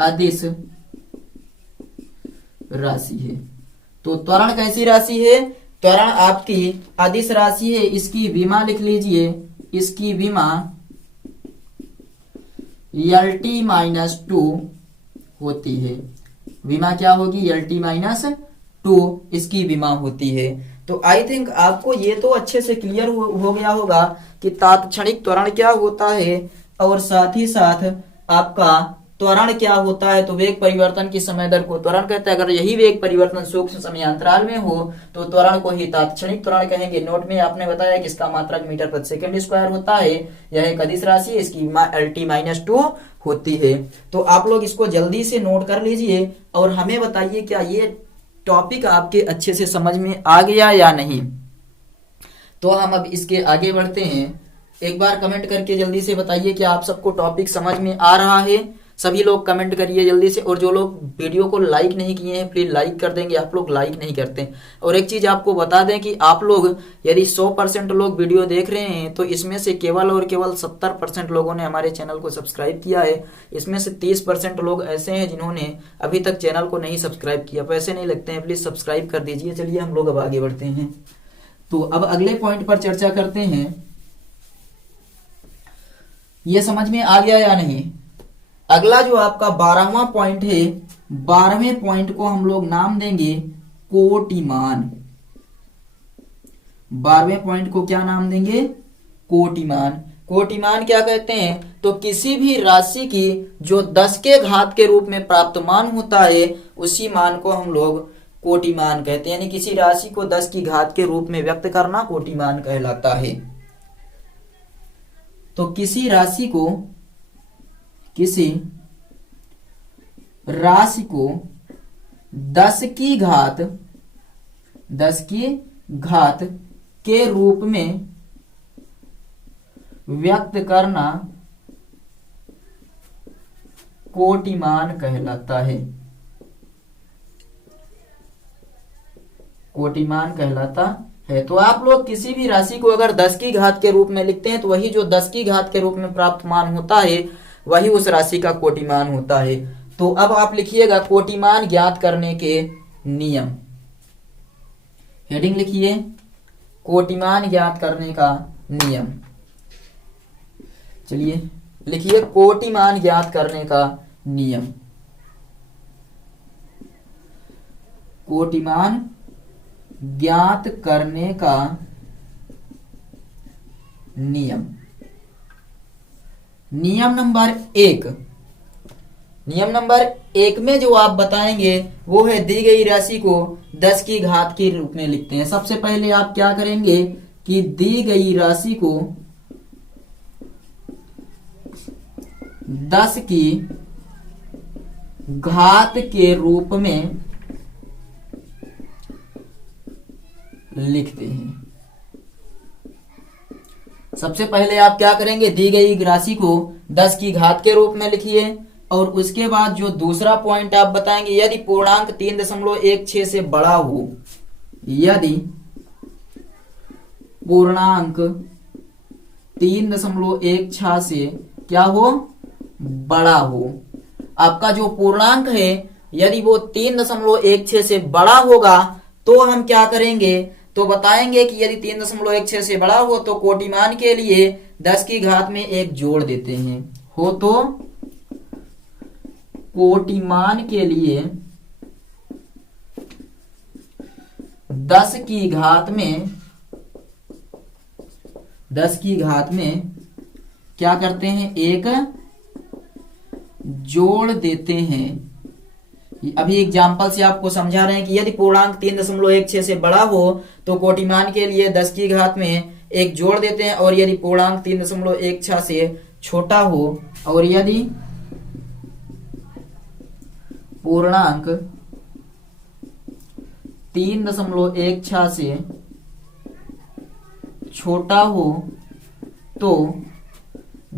अदिश राशि है। तो त्वरण कैसी राशि है? त्वरण आपकी अदिश राशि है, इसकी विमा लिख लीजिए, इसकी विमा LT-2 होती है। विमा क्या होगी? LT-2 इसकी विमा होती है। तो आई थिंक आपको ये तो अच्छे से क्लियर हो गया होगा कि तात्क्षणिक त्वरण क्या होता है और साथ ही साथ आपका त्वरण क्या होता है। तो वेग परिवर्तन की समय दर को त्वरण कहते हैं। अगर यही वेग परिवर्तन सूक्ष्म समयांतराल में हो तो त्वरण को ही तात्क्षणिक त्वरण कहेंगे। नोट में आपने बताया कि इसका मात्रक मीटर प्रति सेकंड स्क्वायर होता है। यह एक अदिश राशि है, इसकी LT-2 होती है। तो आप लोग इसको जल्दी से नोट कर लीजिए और हमें बताइए क्या ये टॉपिक आपके अच्छे से समझ में आ गया या नहीं। तो हम अब इसके आगे बढ़ते हैं। एक बार कमेंट करके जल्दी से बताइए कि आप सबको टॉपिक समझ में आ रहा है। सभी लोग कमेंट करिए जल्दी से। और जो लोग वीडियो को लाइक नहीं किए हैं प्लीज लाइक कर देंगे, आप लोग लाइक नहीं करते। और एक चीज आपको बता दें कि आप लोग यदि 100% लोग वीडियो देख रहे हैं तो इसमें से केवल और केवल 70% लोगों ने हमारे चैनल को सब्सक्राइब किया है। इसमें से 30% लोग ऐसे हैं जिन्होंने अभी तक चैनल को नहीं सब्सक्राइब किया। पैसे नहीं लगते हैं, प्लीज सब्सक्राइब कर दीजिए। चलिए हम लोग अब आगे बढ़ते हैं। तो अब अगले पॉइंट पर चर्चा करते हैं। ये समझ में आ गया या नहीं? अगला जो आपका 12वां पॉइंट है, 12वें पॉइंट को हम लोग नाम देंगे कोटिमान। 12वें पॉइंट को क्या नाम देंगे? कोटिमान। कोटिमान क्या कहते हैं? तो किसी भी राशि की जो 10 के घात के रूप में प्राप्त मान होता है उसी मान को हम लोग कोटिमान कहते हैं। यानी किसी राशि को 10 की घात के रूप में व्यक्त करना कोटिमान कहलाता है। तो किसी राशि को 10 की घात के रूप में व्यक्त करना कोटिमान कहलाता है। कोटिमान कहलाता है। तो आप लोग किसी भी राशि को अगर 10 की घात के रूप में लिखते हैं तो वही जो 10 की घात के रूप में प्राप्त मान होता है वही उस राशि का कोटिमान होता है। तो अब आप लिखिएगा कोटिमान ज्ञात करने के नियम। हेडिंग लिखिए कोटिमान ज्ञात करने का नियम। चलिए लिखिए कोटिमान ज्ञात करने का नियम। कोटिमान ज्ञात करने का नियम। नियम नंबर 1। नियम नंबर 1 में जो आप बताएंगे वो है दी गई राशि को 10 की घात के रूप में लिखते हैं। सबसे पहले आप क्या करेंगे कि दी गई राशि को 10 की घात के रूप में लिखते हैं। सबसे पहले आप क्या करेंगे? दी गई राशि को 10 की घात के रूप में लिखिए। और उसके बाद जो दूसरा पॉइंट आप बताएंगे, यदि पूर्णांक 3.16 से बड़ा हो, यदि पूर्णांक 3.16 से क्या हो? बड़ा हो। आपका जो पूर्णांक है यदि वो 3.16 से बड़ा होगा तो हम क्या करेंगे? तो बताएंगे कि यदि 3.16 से बड़ा हो तो कोटिमान के लिए 10 की घात में 1 जोड़ देते हैं। हो तो कोटिमान के लिए 10 की घात में क्या करते हैं? 1 जोड़ देते हैं। अभी एग्जाम्पल से आपको समझा रहे हैं कि यदि पूर्णांक 3.16 से बड़ा हो तो कोटिमान के लिए 10 की घात में 1 जोड़ देते हैं। और यदि पूर्णांक 3.16 से छोटा हो और यदि पूर्णांक 3.16 से छोटा हो तो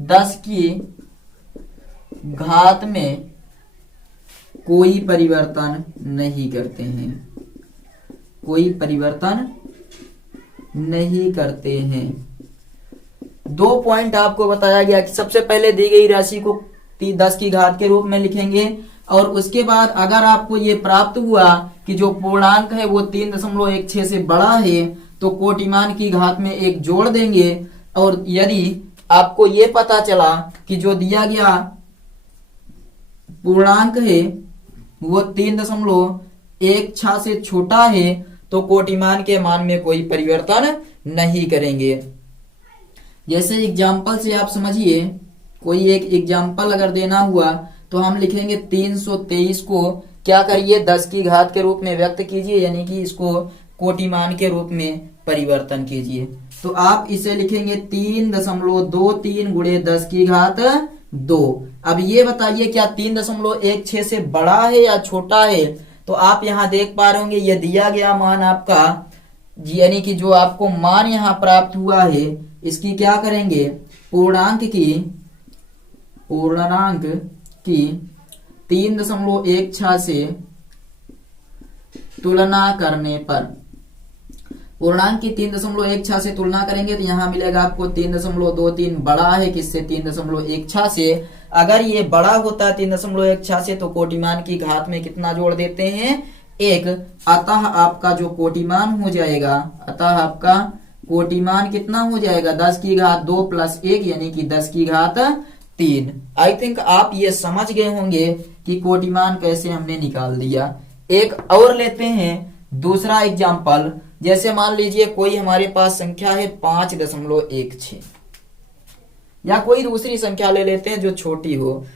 10 की घात में कोई परिवर्तन नहीं करते हैं। कोई परिवर्तन नहीं करते हैं। 2 पॉइंट आपको बताया गया कि सबसे पहले दी गई राशि को 10 की घात के रूप में लिखेंगे और उसके बाद अगर आपको ये प्राप्त हुआ कि जो पूर्णांक है वो 3.16 से बड़ा है तो कोटिमान की घात में 1 जोड़ देंगे। और यदि आपको ये पता चला कि जो दिया गया पूर्णांक है वो 3.16 से छोटा है तो कोटिमान के मान में कोई परिवर्तन नहीं करेंगे। जैसे एग्जाम्पल से आप समझिए, कोई एक एग्जाम्पल अगर देना हुआ तो हम लिखेंगे 323 को क्या करिए 10 की घात के रूप में व्यक्त कीजिए, यानी कि इसको कोटिमान के रूप में परिवर्तन कीजिए। तो आप इसे लिखेंगे 3.23 गुणे 10 की घात 2। अब ये बताइए क्या 3.16 से बड़ा है या छोटा है? तो आप यहाँ देख पा रहे होंगे ये दिया गया मान आपका, यानी कि जो आपको मान यहाँ प्राप्त हुआ है इसकी क्या करेंगे, पूर्णांक की 3.16 से तुलना करने पर, पूर्णांक की 3.16 से तुलना करेंगे तो यहाँ मिलेगा आपको 3.23 बड़ा है किससे, 3.16 से। अगर ये बड़ा होता है 3.16 से तो कोटिमान की घात में कितना जोड़ देते हैं, 1। अतः आपका जो कोटिमान हो जाएगा, कोटिमान कितना हो जाएगा 10 की घात 2 + 1 यानी कि 10 की घात 3। आई थिंक आप ये समझ गए होंगे कि कोटिमान कैसे हमने निकाल दिया। एक और लेते हैं दूसरा एग्जाम्पल। जैसे मान लीजिए कोई हमारे पास संख्या है 5.16 या कोई दूसरी संख्या ले लेते हैं जो छोटी हो,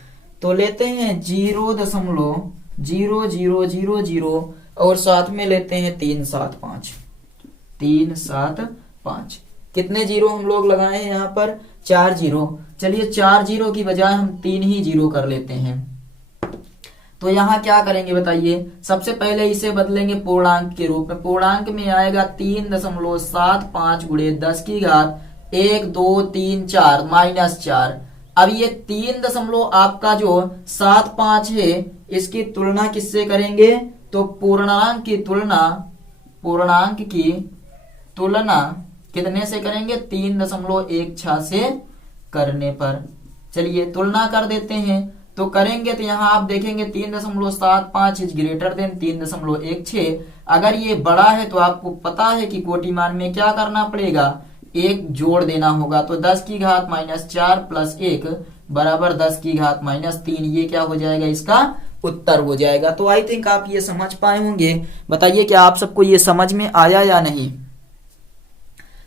तो लेते हैं 0.0000 और साथ में लेते हैं 375। कितने जीरो हम लोग लगाए हैं यहाँ पर, 4 जीरो। चलिए 4 जीरो की बजाय हम 3 ही जीरो कर लेते हैं। तो यहाँ क्या करेंगे बताइए, सबसे पहले इसे बदलेंगे पूर्णांक के रूप में। पूर्णांक में आएगा 3.75 गुणे 10 की घात 1 2 3 4 -4। अब ये 3 आपका जो 75 है इसकी तुलना किससे करेंगे, तो पूर्णांक की तुलना कितने से करेंगे, 3.16 से करने पर। चलिए तुलना कर देते हैं। तो करेंगे तो यहाँ आप देखेंगे 3.75 इज ग्रेटर देन 3.16। अगर ये बड़ा है तो आपको पता है कि कोटिमान में क्या करना पड़ेगा, 1 जोड़ देना होगा। तो 10 की घात -4 + 1 बराबर 10 की घात -3। ये क्या हो जाएगा, इसका उत्तर हो जाएगा। तो आई थिंक आप ये समझ पाए होंगे। बताइए क्या आप सबको ये समझ में आया या नहीं?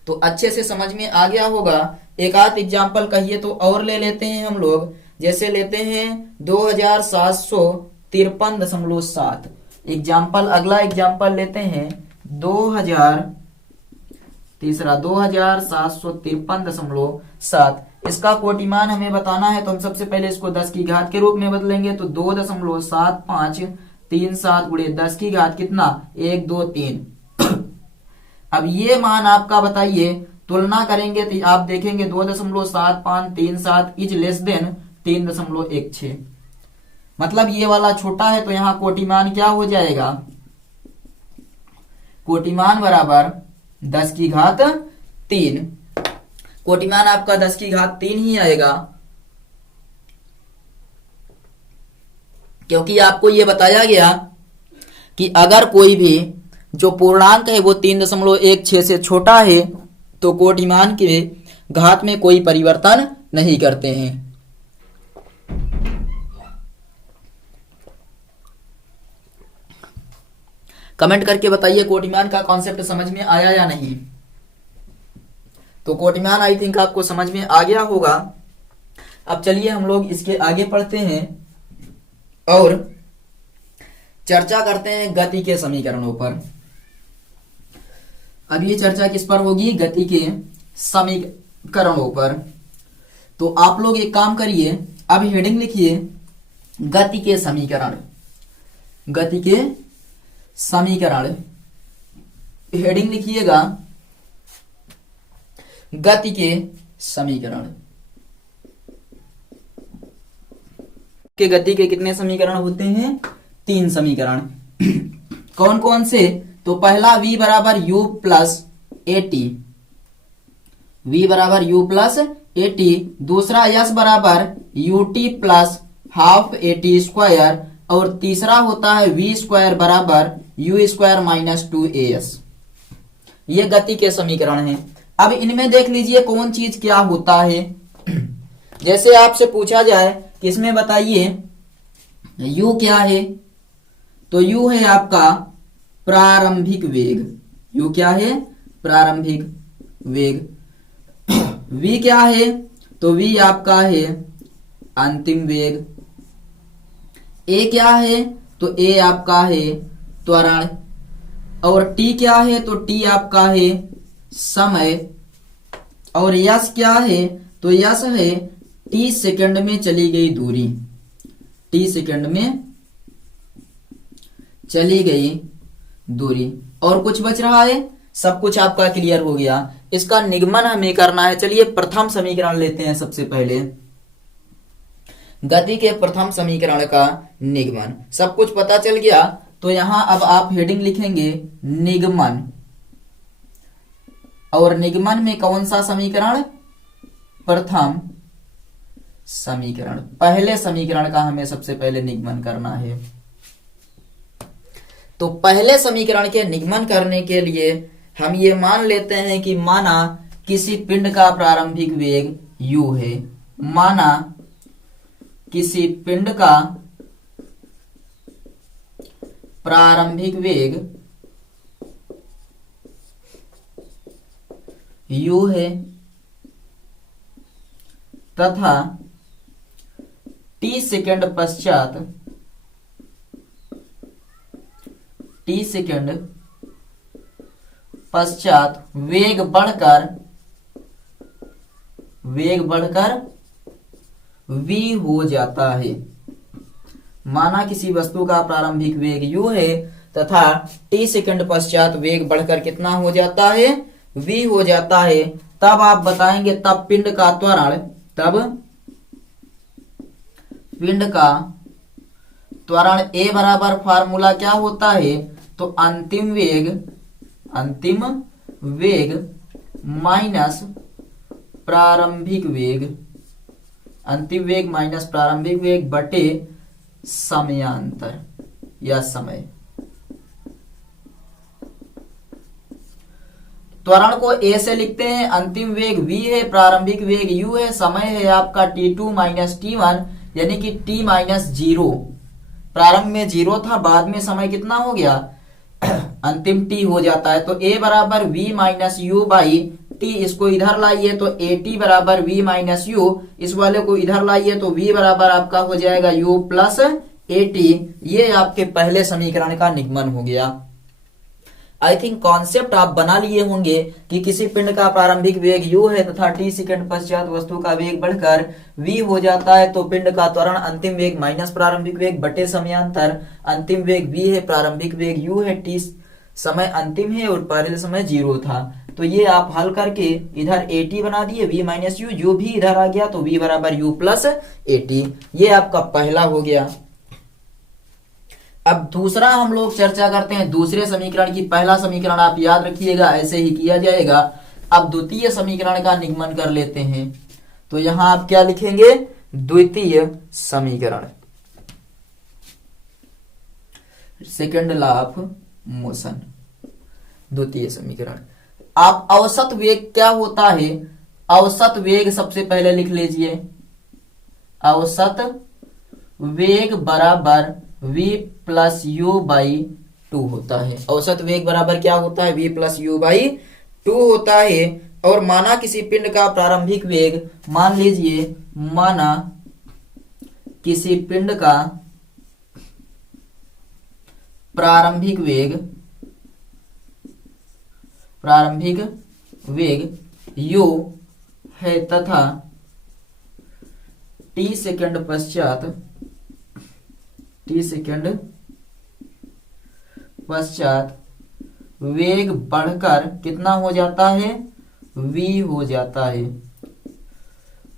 तो अच्छे से समझ में आ गया होगा। एक आध एग्जाम्पल कहिए तो और ले लेते हैं हम लोग। जैसे लेते हैं 2753.7 एग्जाम्पल। अगला एग्जाम्पल लेते हैं 2753.7। इसका कोटिमान हमें बताना है तो हम सबसे पहले इसको 10 की घात के रूप में बदलेंगे। तो 2.7537 गुणे 10 की घात कितना, 1 2 3। अब ये मान आपका बताइए, तुलना करेंगे तो आप देखेंगे 2.7537 इज लेस देन 3.16। मतलब ये वाला छोटा है तो यहाँ कोटिमान क्या हो जाएगा, कोटिमान बराबर 10 की घात 3। कोटिमान आपका 10 की घात 3 ही आएगा, क्योंकि आपको ये बताया गया कि अगर कोई भी जो पूर्णांक है वो 3.16 से छोटा है तो कोटिमान के घात में कोई परिवर्तन नहीं करते हैं। कमेंट करके बताइए कोटिमान का कॉन्सेप्ट समझ में आया या नहीं। तो कोटिमान आई थिंक आपको समझ में आ गया होगा। अब चलिए हम लोग इसके आगे पढ़ते हैं और चर्चा करते हैं गति के समीकरणों पर। अब ये चर्चा किस पर होगी, गति के समीकरणों पर। तो आप लोग एक काम करिए, अब हेडिंग लिखिए गति के समीकरण। गति के समीकरण हेडिंग लिखिएगा गति के समीकरण। के गति के कितने समीकरण होते हैं, 3 समीकरण। कौन कौन से, तो पहला v बराबर u प्लस at, v बराबर u प्लस at। दूसरा s बराबर ut plus half at square. और तीसरा होता है v स्क्वायर बराबर u स्क्वायर माइनस 2as। ये गति के समीकरण हैं। अब इनमें देख लीजिए कौन चीज क्या होता है। जैसे आपसे पूछा जाए कि इसमें बताइए u क्या है, तो u है आपका प्रारंभिक वेग। u क्या है? प्रारंभिक वेग। v क्या है? तो v आपका है अंतिम वेग। a क्या है? तो a आपका है त्वरण। और t क्या है? तो t आपका है समय। और यश क्या है? तो यश है t सेकंड में चली गई दूरी। t सेकंड में चली गई दूरी। और कुछ बच रहा है? सब कुछ आपका क्लियर हो गया। इसका निगमन हमें करना है। चलिए प्रथम समीकरण लेते हैं सबसे पहले। गति के प्रथम समीकरण का निगमन। सब कुछ पता चल गया, तो यहां अब आप हेडिंग लिखेंगे निगमन। और निगमन में कौन सा समीकरण? प्रथम समीकरण। पहले समीकरण का हमें सबसे पहले निगमन करना है। तो पहले समीकरण के निगमन करने के लिए हम ये मान लेते हैं कि माना किसी पिंड का प्रारंभिक वेग u है। माना किसी पिंड का प्रारंभिक वेग u है तथा t सेकंड पश्चात वेग बढ़कर v हो जाता है। माना किसी वस्तु का प्रारंभिक वेग u है तथा t सेकंड पश्चात वेग बढ़कर कितना हो जाता है? v हो जाता है। तब आप बताएंगे तब पिंड का त्वरण a बराबर फार्मूला क्या होता है? तो अंतिम वेग माइनस प्रारंभिक वेग। अंतिम वेग माइनस प्रारंभिक वेग बटे समयांतर या समय। त्वरण को a से लिखते हैं। अंतिम वेग v है, प्रारंभिक वेग u है, समय है आपका t2 माइनस t1 यानी कि t माइनस 0। प्रारंभ में 0 था, बाद में समय कितना हो गया? अंतिम t हो जाता है। तो a बराबर v minus u by t। इसको इधर लाइए तो at बराबर v माइनस u। इस वाले को इधर लाइए तो v बराबर आपका हो जाएगा u प्लस at। ये आपके पहले समीकरण का निगमन हो गया। आई थिंक कॉन्सेप्ट आप बना लिए होंगे कि किसी पिंड का प्रारंभिक वेग u है तथा t सेकंड पश्चात वस्तु का वेग बढ़कर v हो जाता है। तो पिंड का त्वरण अंतिम वेग माइनस प्रारंभिक वेग बटे समयांतर। अंतिम वेग v है, प्रारंभिक वेग u है, t समय अंतिम है और पहले समय 0 था। तो ये आप हल करके इधर at बना दिए, v माइनस u, जो भी इधर आ गया तो v बराबर u प्लस at। ये आपका पहला हो गया। अब दूसरा हम लोग चर्चा करते हैं दूसरे समीकरण की। पहला समीकरण आप याद रखिएगा, ऐसे ही किया जाएगा। अब द्वितीय समीकरण का निगमन कर लेते हैं। तो यहां आप क्या लिखेंगे? द्वितीय समीकरण, सेकंड लॉ ऑफ मोशन। द्वितीय समीकरण। आप औसत वेग क्या होता है? औसत वेग सबसे पहले लिख लीजिए। औसत वेग बराबर v प्लस u बाई 2 होता है। औसत वेग बराबर क्या होता है? v प्लस u बाई 2 होता है। और माना किसी पिंड का प्रारंभिक वेग, मान लीजिए माना किसी पिंड का प्रारंभिक वेग u है तथा t सेकंड पश्चात वेग बढ़कर कितना हो जाता है? v हो जाता है।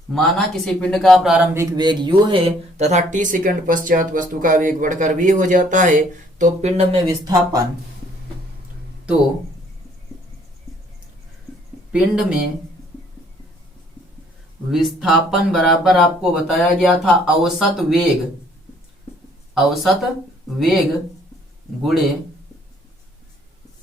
माना किसी पिंड का प्रारंभिक वेग u है तथा t सेकंड पश्चात वस्तु का वेग बढ़कर v हो जाता है। तो पिंड में विस्थापन, तो पिंड में विस्थापन बराबर आपको बताया गया था औसत औसत वेग गुणे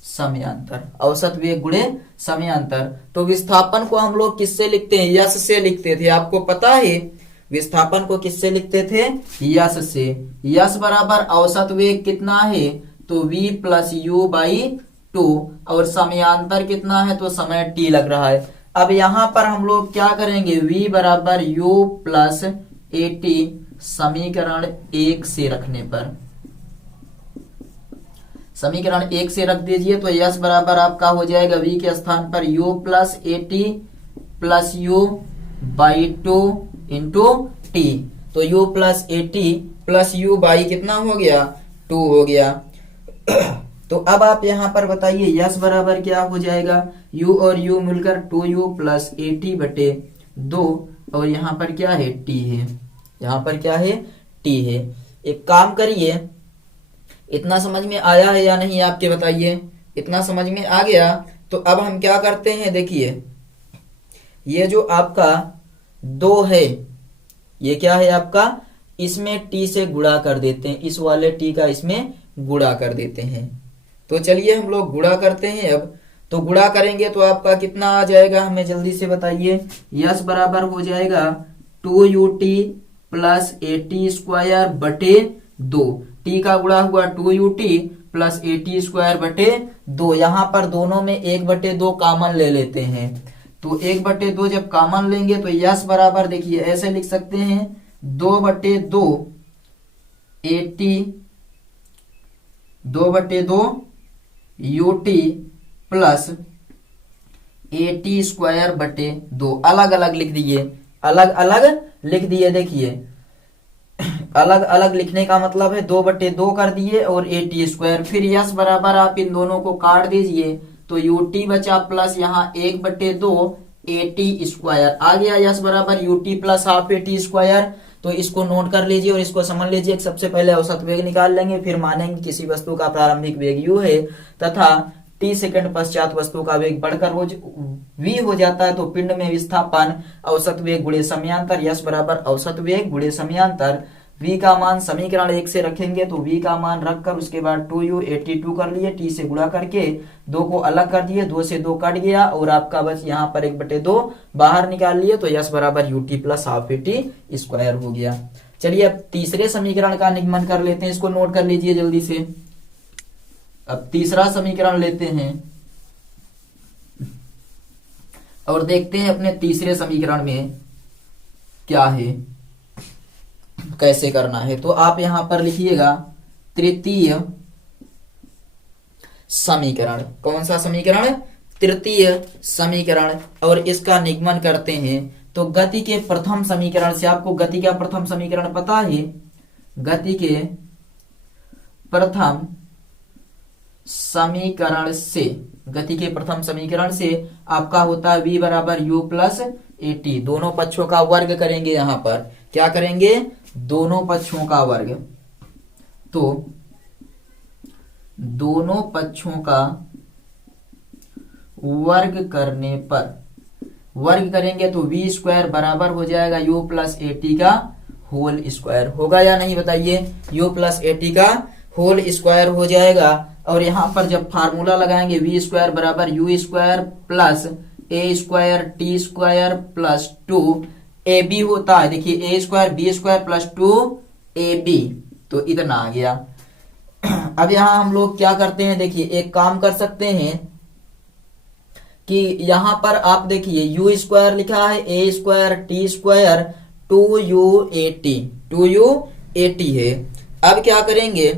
समयांतर, औसत वेग गुणे समयांतर। तो विस्थापन को हम लोग किससे लिखते हैं? यश से लिखते थे, आपको पता है विस्थापन को किससे लिखते थे? यश से। यश बराबर औसत वेग कितना है? तो v प्लस यू बाई 2, और समयांतर कितना है? तो समय t लग रहा है। अब यहां पर हम लोग क्या करेंगे? v बराबर u प्लस at समीकरण 1 से रखने पर, समीकरण 1 से रख दीजिए तो यश बराबर आपका हो जाएगा v के स्थान पर u plus at plus u by 2 into T. तो u plus at plus u by कितना हो गया? 2 हो गया। तो अब आप यहां पर बताइए यश बराबर क्या हो जाएगा? u और u मिलकर 2u प्लस at बटे 2, और यहां पर क्या है? t है, यहां पर क्या है? t है। एक काम करिए, इतना समझ में आया है या नहीं आपके बताइए? इतना समझ में आ गया तो अब हम क्या करते हैं? देखिए ये जो आपका 2 है, ये क्या है आपका? इसमें t से गुणा कर देते हैं, इस वाले t का इसमें गुणा कर देते हैं। तो चलिए हम लोग गुणा करते हैं। अब तो गुणा करेंगे तो आपका कितना आ जाएगा? हमें जल्दी से बताइए। यश बराबर हो जाएगा 2ut प्लस at स्क्वायर बटे 2, t का गुणा हुआ 2ut प्लस at स्क्वायर बटे 2। यहां पर दोनों में 1/2 कॉमन ले लेते हैं, तो 1/2 जब कॉमन लेंगे तो यश बराबर देखिए ऐसे लिख सकते हैं 2/2 at 2/2 ut plus at square बटे 2। अलग अलग लिख दिए, अलग अलग लिख दिए। देखिए अलग अलग लिखने का मतलब है 2/2 कर दिए और at स्क्वायर। फिर यश बराबर आप इन दोनों को काट दीजिए तो ut बचा प्लस यहाँ 1/2 at स्क्वायर आ गया। यश बराबर ut plus half at square. तो इसको नोट कर लीजिए और इसको समझ लीजिए। सबसे पहले औसत वेग निकाल लेंगे, फिर मानेंगे किसी वस्तु का प्रारंभिक वेग u है तथा t सेकंड पश्चात वस्तु का वेग बढ़कर v हो जाता है, तो पिंड में विस्थापन औसत वेग गुणे समयांतर, यश बराबर औसत वेग गुणे समयांतर। v का मान समीकरण 1 से रखेंगे तो v का मान रखकर उसके बाद 2u 82 कर लिए, t से गुणा करके 2 को अलग कर दिए, 2 से 2 कट गया और आपका बस यहाँ पर 1/2 बाहर निकाल लिए, तो यश बराबर ut plus half at square हो गया। चलिए अब तीसरे समीकरण का निगमन कर लेते हैं, इसको नोट कर लीजिए जल्दी से। अब तीसरा समीकरण लेते हैं और देखते हैं अपने तीसरे समीकरण में क्या है, कैसे करना है। तो आप यहां पर लिखिएगा तृतीय समीकरण। कौन सा समीकरण? तृतीय समीकरण। और इसका निगमन करते हैं तो गति के प्रथम समीकरण से। आपको गति का प्रथम समीकरण पता है? गति के प्रथम समीकरण से, गति के प्रथम समीकरण से आपका होता है v बराबर u प्लस at। दोनों पक्षों का वर्ग करेंगे, यहां पर क्या करेंगे? दोनों पक्षों का वर्ग। तो दोनों पक्षों का वर्ग करने पर, वर्ग करेंगे तो v स्क्वायर बराबर हो जाएगा u प्लस at का होल स्क्वायर। होगा या नहीं बताइए? u प्लस at का होल स्क्वायर हो जाएगा। और यहां पर जब फार्मूला लगाएंगे v स्क्वायर बराबर u square plus a square t square plus 2 ab होता है। देखिए a square b square plus 2 ab, तो इतना आ गया। अब यहां हम लोग क्या करते हैं? देखिए एक काम कर सकते हैं कि यहां पर आप देखिए u स्क्वायर लिखा है, a square t square 2u at है। अब क्या करेंगे?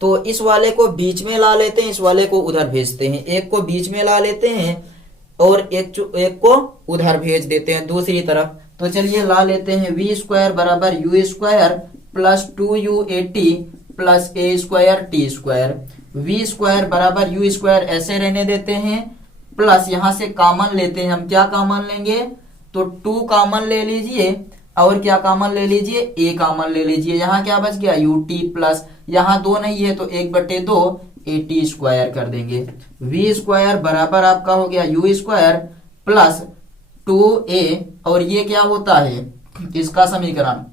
तो इस वाले को बीच में ला लेते हैं, इस वाले को उधर भेजते हैं। एक को बीच में ला लेते हैं और एक को उधर भेज देते हैं दूसरी तरफ। तो चलिए ला लेते हैं v स्क्वायर बराबर u square plus 2u at plus a square t square. v square बराबर u स्क्वायर ऐसे रहने देते हैं, प्लस यहां से कॉमन लेते हैं। हम क्या कॉमन लेंगे? तो 2 कॉमन ले लीजिए और क्या कॉमन ले लीजिए? a कॉमन ले लीजिए। यहाँ क्या बच गया? ut प्लस, यहाँ 2 नहीं है तो 1/2 at स्क्वायर कर देंगे। v स्क्वायर बराबर आपका हो गया u स्क्वायर प्लस 2a, और ये क्या होता है? इसका समीकरण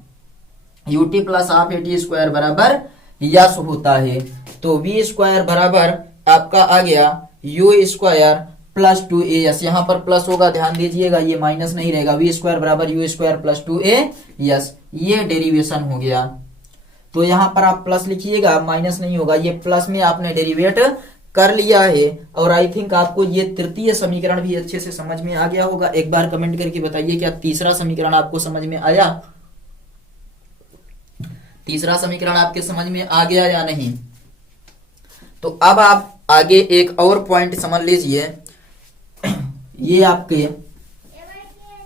ut plus half at square बराबर यस होता है। तो v स्क्वायर बराबर आपका आ गया u स्क्वायर प्लस 2as, यहाँ पर प्लस होगा ध्यान दीजिएगा, ये माइनस नहीं रहेगा। v स्क्वायर बराबर u स्क्वायर प्लस 2as, ये डेरिवेशन हो गया। तो यहाँ पर आप प्लस लिखिएगा, माइनस नहीं होगा, ये प्लस में आपने डेरिवेट कर लिया है। और आई थिंक आपको ये तृतीय समीकरण भी अच्छे से समझ में आ गया होगा। एक बार कमेंट करके बताइए क्या तीसरा समीकरण आपको समझ में आया? तीसरा समीकरण आपके समझ में आ गया या नहीं? तो अब आप आगे एक और पॉइंट समझ लीजिए, ये आपके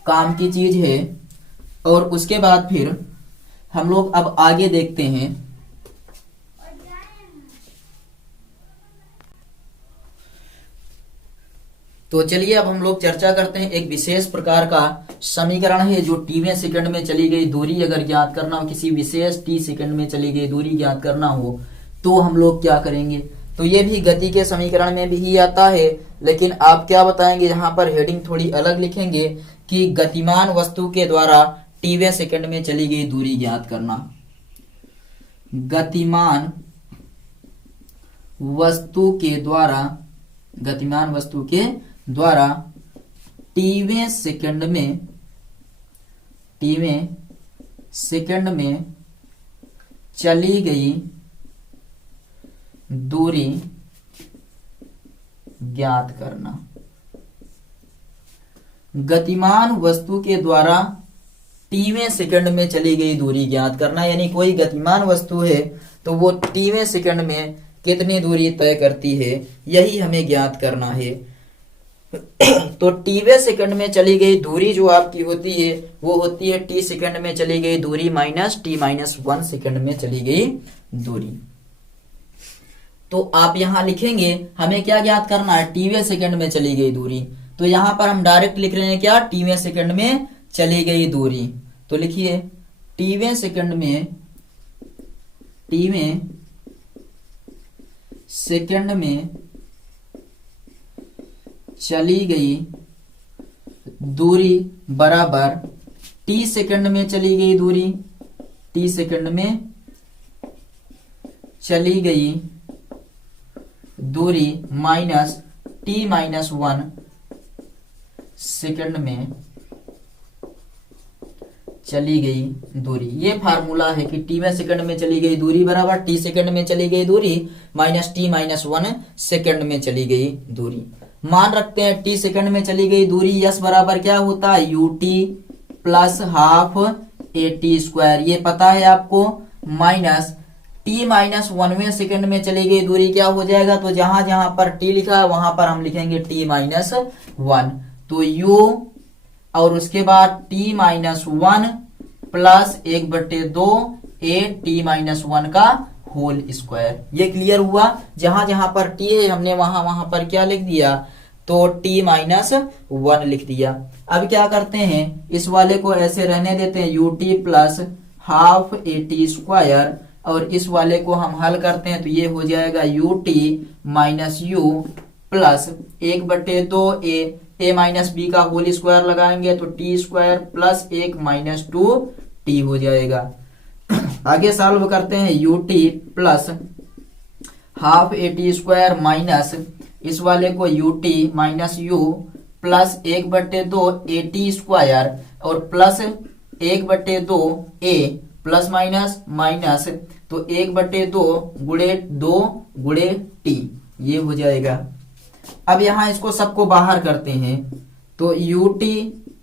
काम की चीज है। और उसके बाद फिर हम लोग अब आगे देखते हैं। तो चलिए अब हम लोग चर्चा करते हैं एक विशेष प्रकार का समीकरण है जो टीवें सेकंड में चली गई दूरी अगर ज्ञात करना हो, किसी विशेष टी सेकंड में चली गई दूरी ज्ञात करना हो तो हम लोग क्या करेंगे। तो ये भी गति के समीकरण में भी ही आता है, लेकिन आप क्या बताएंगे, यहाँ पर हेडिंग थोड़ी अलग लिखेंगे कि गतिमान वस्तु के द्वारा टीवें सेकंड में चली गई दूरी ज्ञात करना। गतिमान वस्तु के द्वारा टीवें सेकंड में चली गई दूरी ज्ञात करना। गतिमान वस्तु के द्वारा टीवें सेकंड में चली गई दूरी ज्ञात करना, यानी कोई गतिमान वस्तु है तो वो टीवें सेकंड में कितनी दूरी तय करती है, यही हमें ज्ञात करना है। तो टीवें सेकंड में चली गई दूरी जो आपकी होती है वो होती है टी सेकंड में चली गई दूरी माइनस टी माइनस 1 सेकंड में चली गई दूरी। तो आप यहां लिखेंगे हमें क्या ज्ञात करना है, टीवें सेकंड में चली गई दूरी। तो यहां पर हम डायरेक्ट लिख रहे हैं क्या, टीवें सेकंड में चली गई दूरी। तो लिखिए टीवें सेकंड में चली गई दूरी बराबर टी सेकंड में चली गई दूरी, टी सेकंड में चली गई दूरी माइनस टी माइनस 1 सेकंड में चली गई दूरी। ये फार्मूला है कि टीवें सेकंड में चली गई दूरी बराबर टी सेकंड में चली गई दूरी माइनस टी माइनस 1 सेकंड में चली गई दूरी। मान रखते हैं टी सेकंड में चली गई दूरी यस बराबर क्या होता है, UT plus half eighty square, ये पता है आपको, माइनस टी माइनस 1वें सेकंड में चली गई दूरी क्या हो जाएगा। तो जहां जहां पर टी लिखा है वहां पर हम लिखेंगे टी माइनस 1। तो यू और उसके बाद T minus 1 plus 1/2 A T minus 1 का होल स्क्वायर। ये क्लियर हुआ। जहां जहां पर टी है हमने वहां वहां पर क्या लिख दिया, तो टी माइनस 1 लिख दिया। अब क्या करते हैं, इस वाले को ऐसे रहने देते हैं, U T plus half A T square, और इस वाले को हम हल करते हैं तो ये हो जाएगा U T minus U plus 1/2 A minus B का होल स्क्वायर लगाएंगे तो T square plus 1 minus 2 T हो जाएगा। आगे सॉल्व करते हैं, U T plus half A T square minus इस वाले को U T minus U plus 1/2 A T square और plus 1/2 A plus minus minus तो 1/2 गुणे 2 गुणे टी, ये हो जाएगा। अब यहां इसको सबको बाहर करते हैं तो you T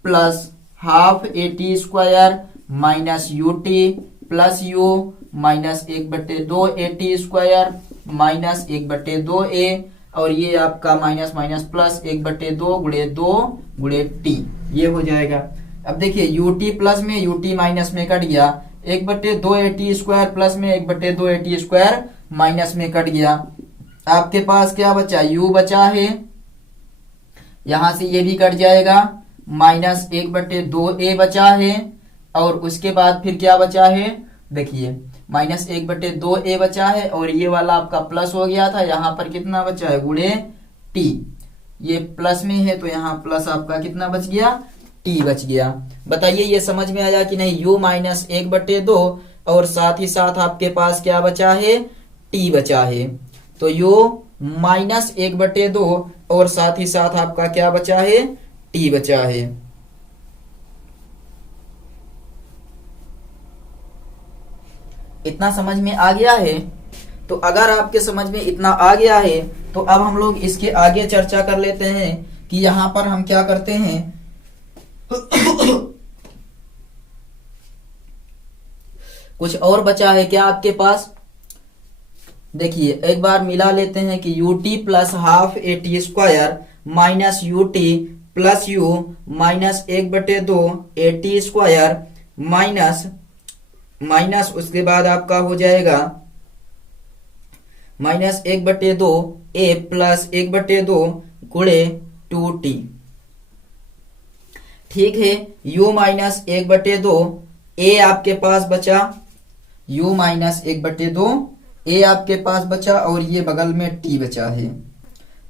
plus half A T square minus you T plus you minus 1/2 A T square minus 1/2 ए, और ये आपका माइनस माइनस प्लस 1/2 गुणे 2 गुणे टी, ये हो जाएगा। अब देखिए यू टी प्लस में यू टी माइनस में कट गया, 1/2 ए टी स्क्वायर प्लस में 1/2 ए टी स्क्वायर माइनस में कट गया। आपके पास क्या बचा, u बचा है, यहां से ये भी कट जाएगा, माइनस 1/2 ए बचा है, और उसके बाद फिर क्या बचा है, देखिए माइनस 1/2 ए बचा है, और ये वाला आपका प्लस हो गया था, यहाँ पर कितना बचा है गुणे टी, ये प्लस में है तो यहाँ प्लस आपका कितना बच गया, टी बच गया। बताइए ये समझ में आया कि नहीं, u माइनस 1/2 और साथ ही साथ आपके पास क्या बचा है, टी बचा है। तो यो -1/2 और साथ ही साथ आपका क्या बचा है, टी बचा है। इतना समझ में आ गया है? तो अगर आपके समझ में इतना आ गया है तो अब हम लोग इसके आगे चर्चा कर लेते हैं कि यहां पर हम क्या करते हैं। कुछ और बचा है क्या आपके पास? देखिए एक बार मिला लेते हैं कि ut plus half A T square minus ut plus u -1/2 A T square minus उसके बाद आपका हो जाएगा -1/2 a प्लस 1/2 गुणे 2t। ठीक है, u -1/2 a आपके पास बचा, u -1/2 a आपके पास बचा और ये बगल में t बचा है।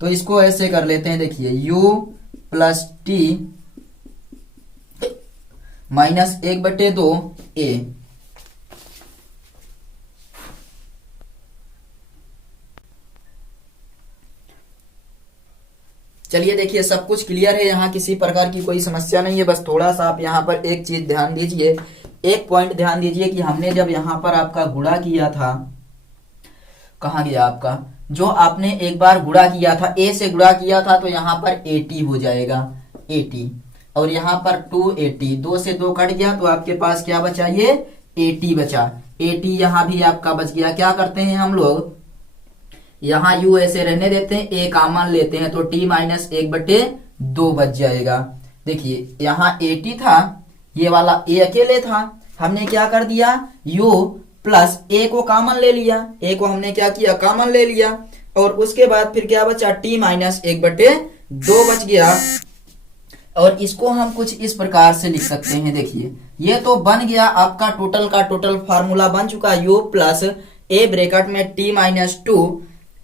तो इसको ऐसे कर लेते हैं, देखिए u प्लस t -1/2 a। चलिए देखिए सब कुछ क्लियर है, यहाँ किसी प्रकार की कोई समस्या नहीं है। बस थोड़ा सा आप यहाँ पर एक चीज ध्यान दीजिए, एक पॉइंट ध्यान दीजिए कि हमने जब यहाँ पर आपका गुणा किया था, कहाँ गया आपका, जो आपने एक बार गुणा किया था, a से गुणा किया था तो यहाँ पर 80 हो जाएगा, 80 और यहाँ पर 280, 2 से 2 कट गया तो आपके पास क्या बचा, ये 80 बचा। 80 यहाँ भी आपका बच गया। क्या करते हैं हम लोग, यहाँ u ऐसे रहने देते हैं, a कॉमन लेते हैं तो t -1/2 बच जाएगा। देखिए यहाँ 80 था, ये वाला a अकेले था, हमने क्या कर दिया, u प्लस a को कॉमन ले लिया, a को हमने क्या किया, कॉमन ले लिया और उसके बाद फिर क्या बचा, t -1/2 बच गया। और इसको हम कुछ इस प्रकार से लिख सकते हैं। देखिए ये तो बन गया आपका टोटल का टोटल फार्मूला बन चुका, u प्लस a ब्रैकेट में t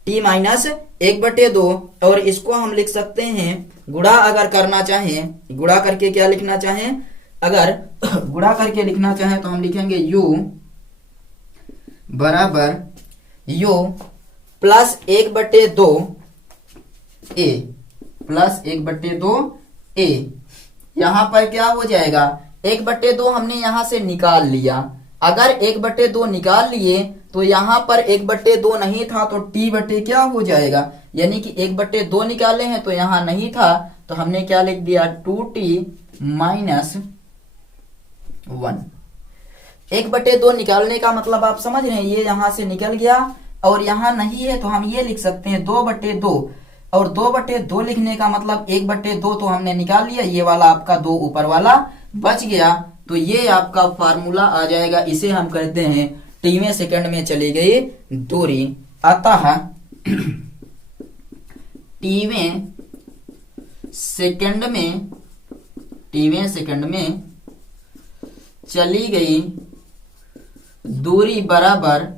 -1/2 और इसको हम लिख सकते हैं गुणा अगर करना चाहें, गुणा करके क्या लिखना चाहें, अगर गुणा करके लिखना चाहें तो हम लिखेंगे u बराबर u plus 1/2 a plus 1/2 a। यहां पर क्या हो जाएगा, 1/2 हमने यहां से निकाल लिया। अगर 1/2 निकाल लिए तो यहां पर 1/2 नहीं था तो t बटे क्या हो जाएगा, यानी कि 1/2 निकाले हैं तो यहां नहीं था तो हमने क्या लिख दिया, 2t -1। 1/2 निकालने का मतलब आप समझ रहे हैं, ये यहां से निकल गया और यहां नहीं है तो हम ये लिख सकते हैं 2/2 और 2/2 लिखने का मतलब 1/2 तो हमने निकाल लिया, ये वाला आपका 2 ऊपर वाला बच गया। तो ये आपका फार्मूला आ जाएगा, इसे हम कहते हैं टीवें सेकंड में चली गई दूरी। अतः टीवें सेकंड में चली गई दूरी बराबर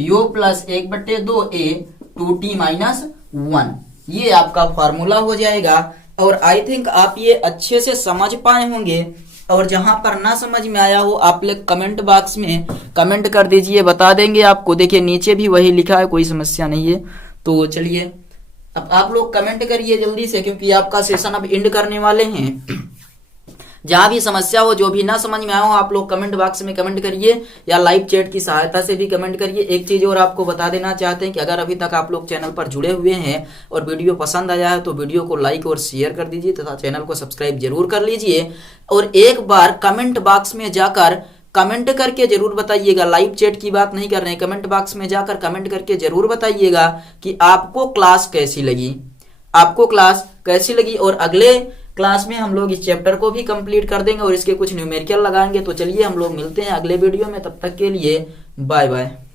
u प्लस 1/2 a 2t -1। ये आपका फार्मूला हो जाएगा। और आई थिंक आप ये अच्छे से समझ पाए होंगे। और जहां पर ना समझ में आया हो आप लोग कमेंट बॉक्स में कमेंट कर दीजिए, बता देंगे आपको। देखिए नीचे भी वही लिखा है, कोई समस्या नहीं है। तो चलिए अब आप लोग कमेंट करिए जल्दी से, क्योंकि आपका सेशन अब एंड करने वाले हैं। जहां भी समस्या हो, जो भी ना समझ में आया हो, आप लोग कमेंट बॉक्स में कमेंट करिए या लाइव चैट की सहायता से भी कमेंट करिए। एक चीज और आपको बता देना चाहते हैं कि अगर अभी तक आप लोग चैनल पर जुड़े हुए हैं और वीडियो पसंद आया है तो वीडियो को लाइक और शेयर कर दीजिए तथा चैनल को सब्सक्राइब जरूर कर लीजिए। और एक बार कमेंट बॉक्स में जाकर कमेंट करके जरूर बताइएगा, लाइव चैट की बात नहीं कर रहे हैं, कमेंट बॉक्स में जाकर कमेंट करके जरूर बताइएगा कि आपको क्लास कैसी लगी, आपको क्लास कैसी लगी। और अगले क्लास में हम लोग इस चैप्टर को भी कंप्लीट कर देंगे और इसके कुछ न्यूमेरिकल लगाएंगे। तो चलिए हम लोग मिलते हैं अगले वीडियो में, तब तक के लिए बाय बाय।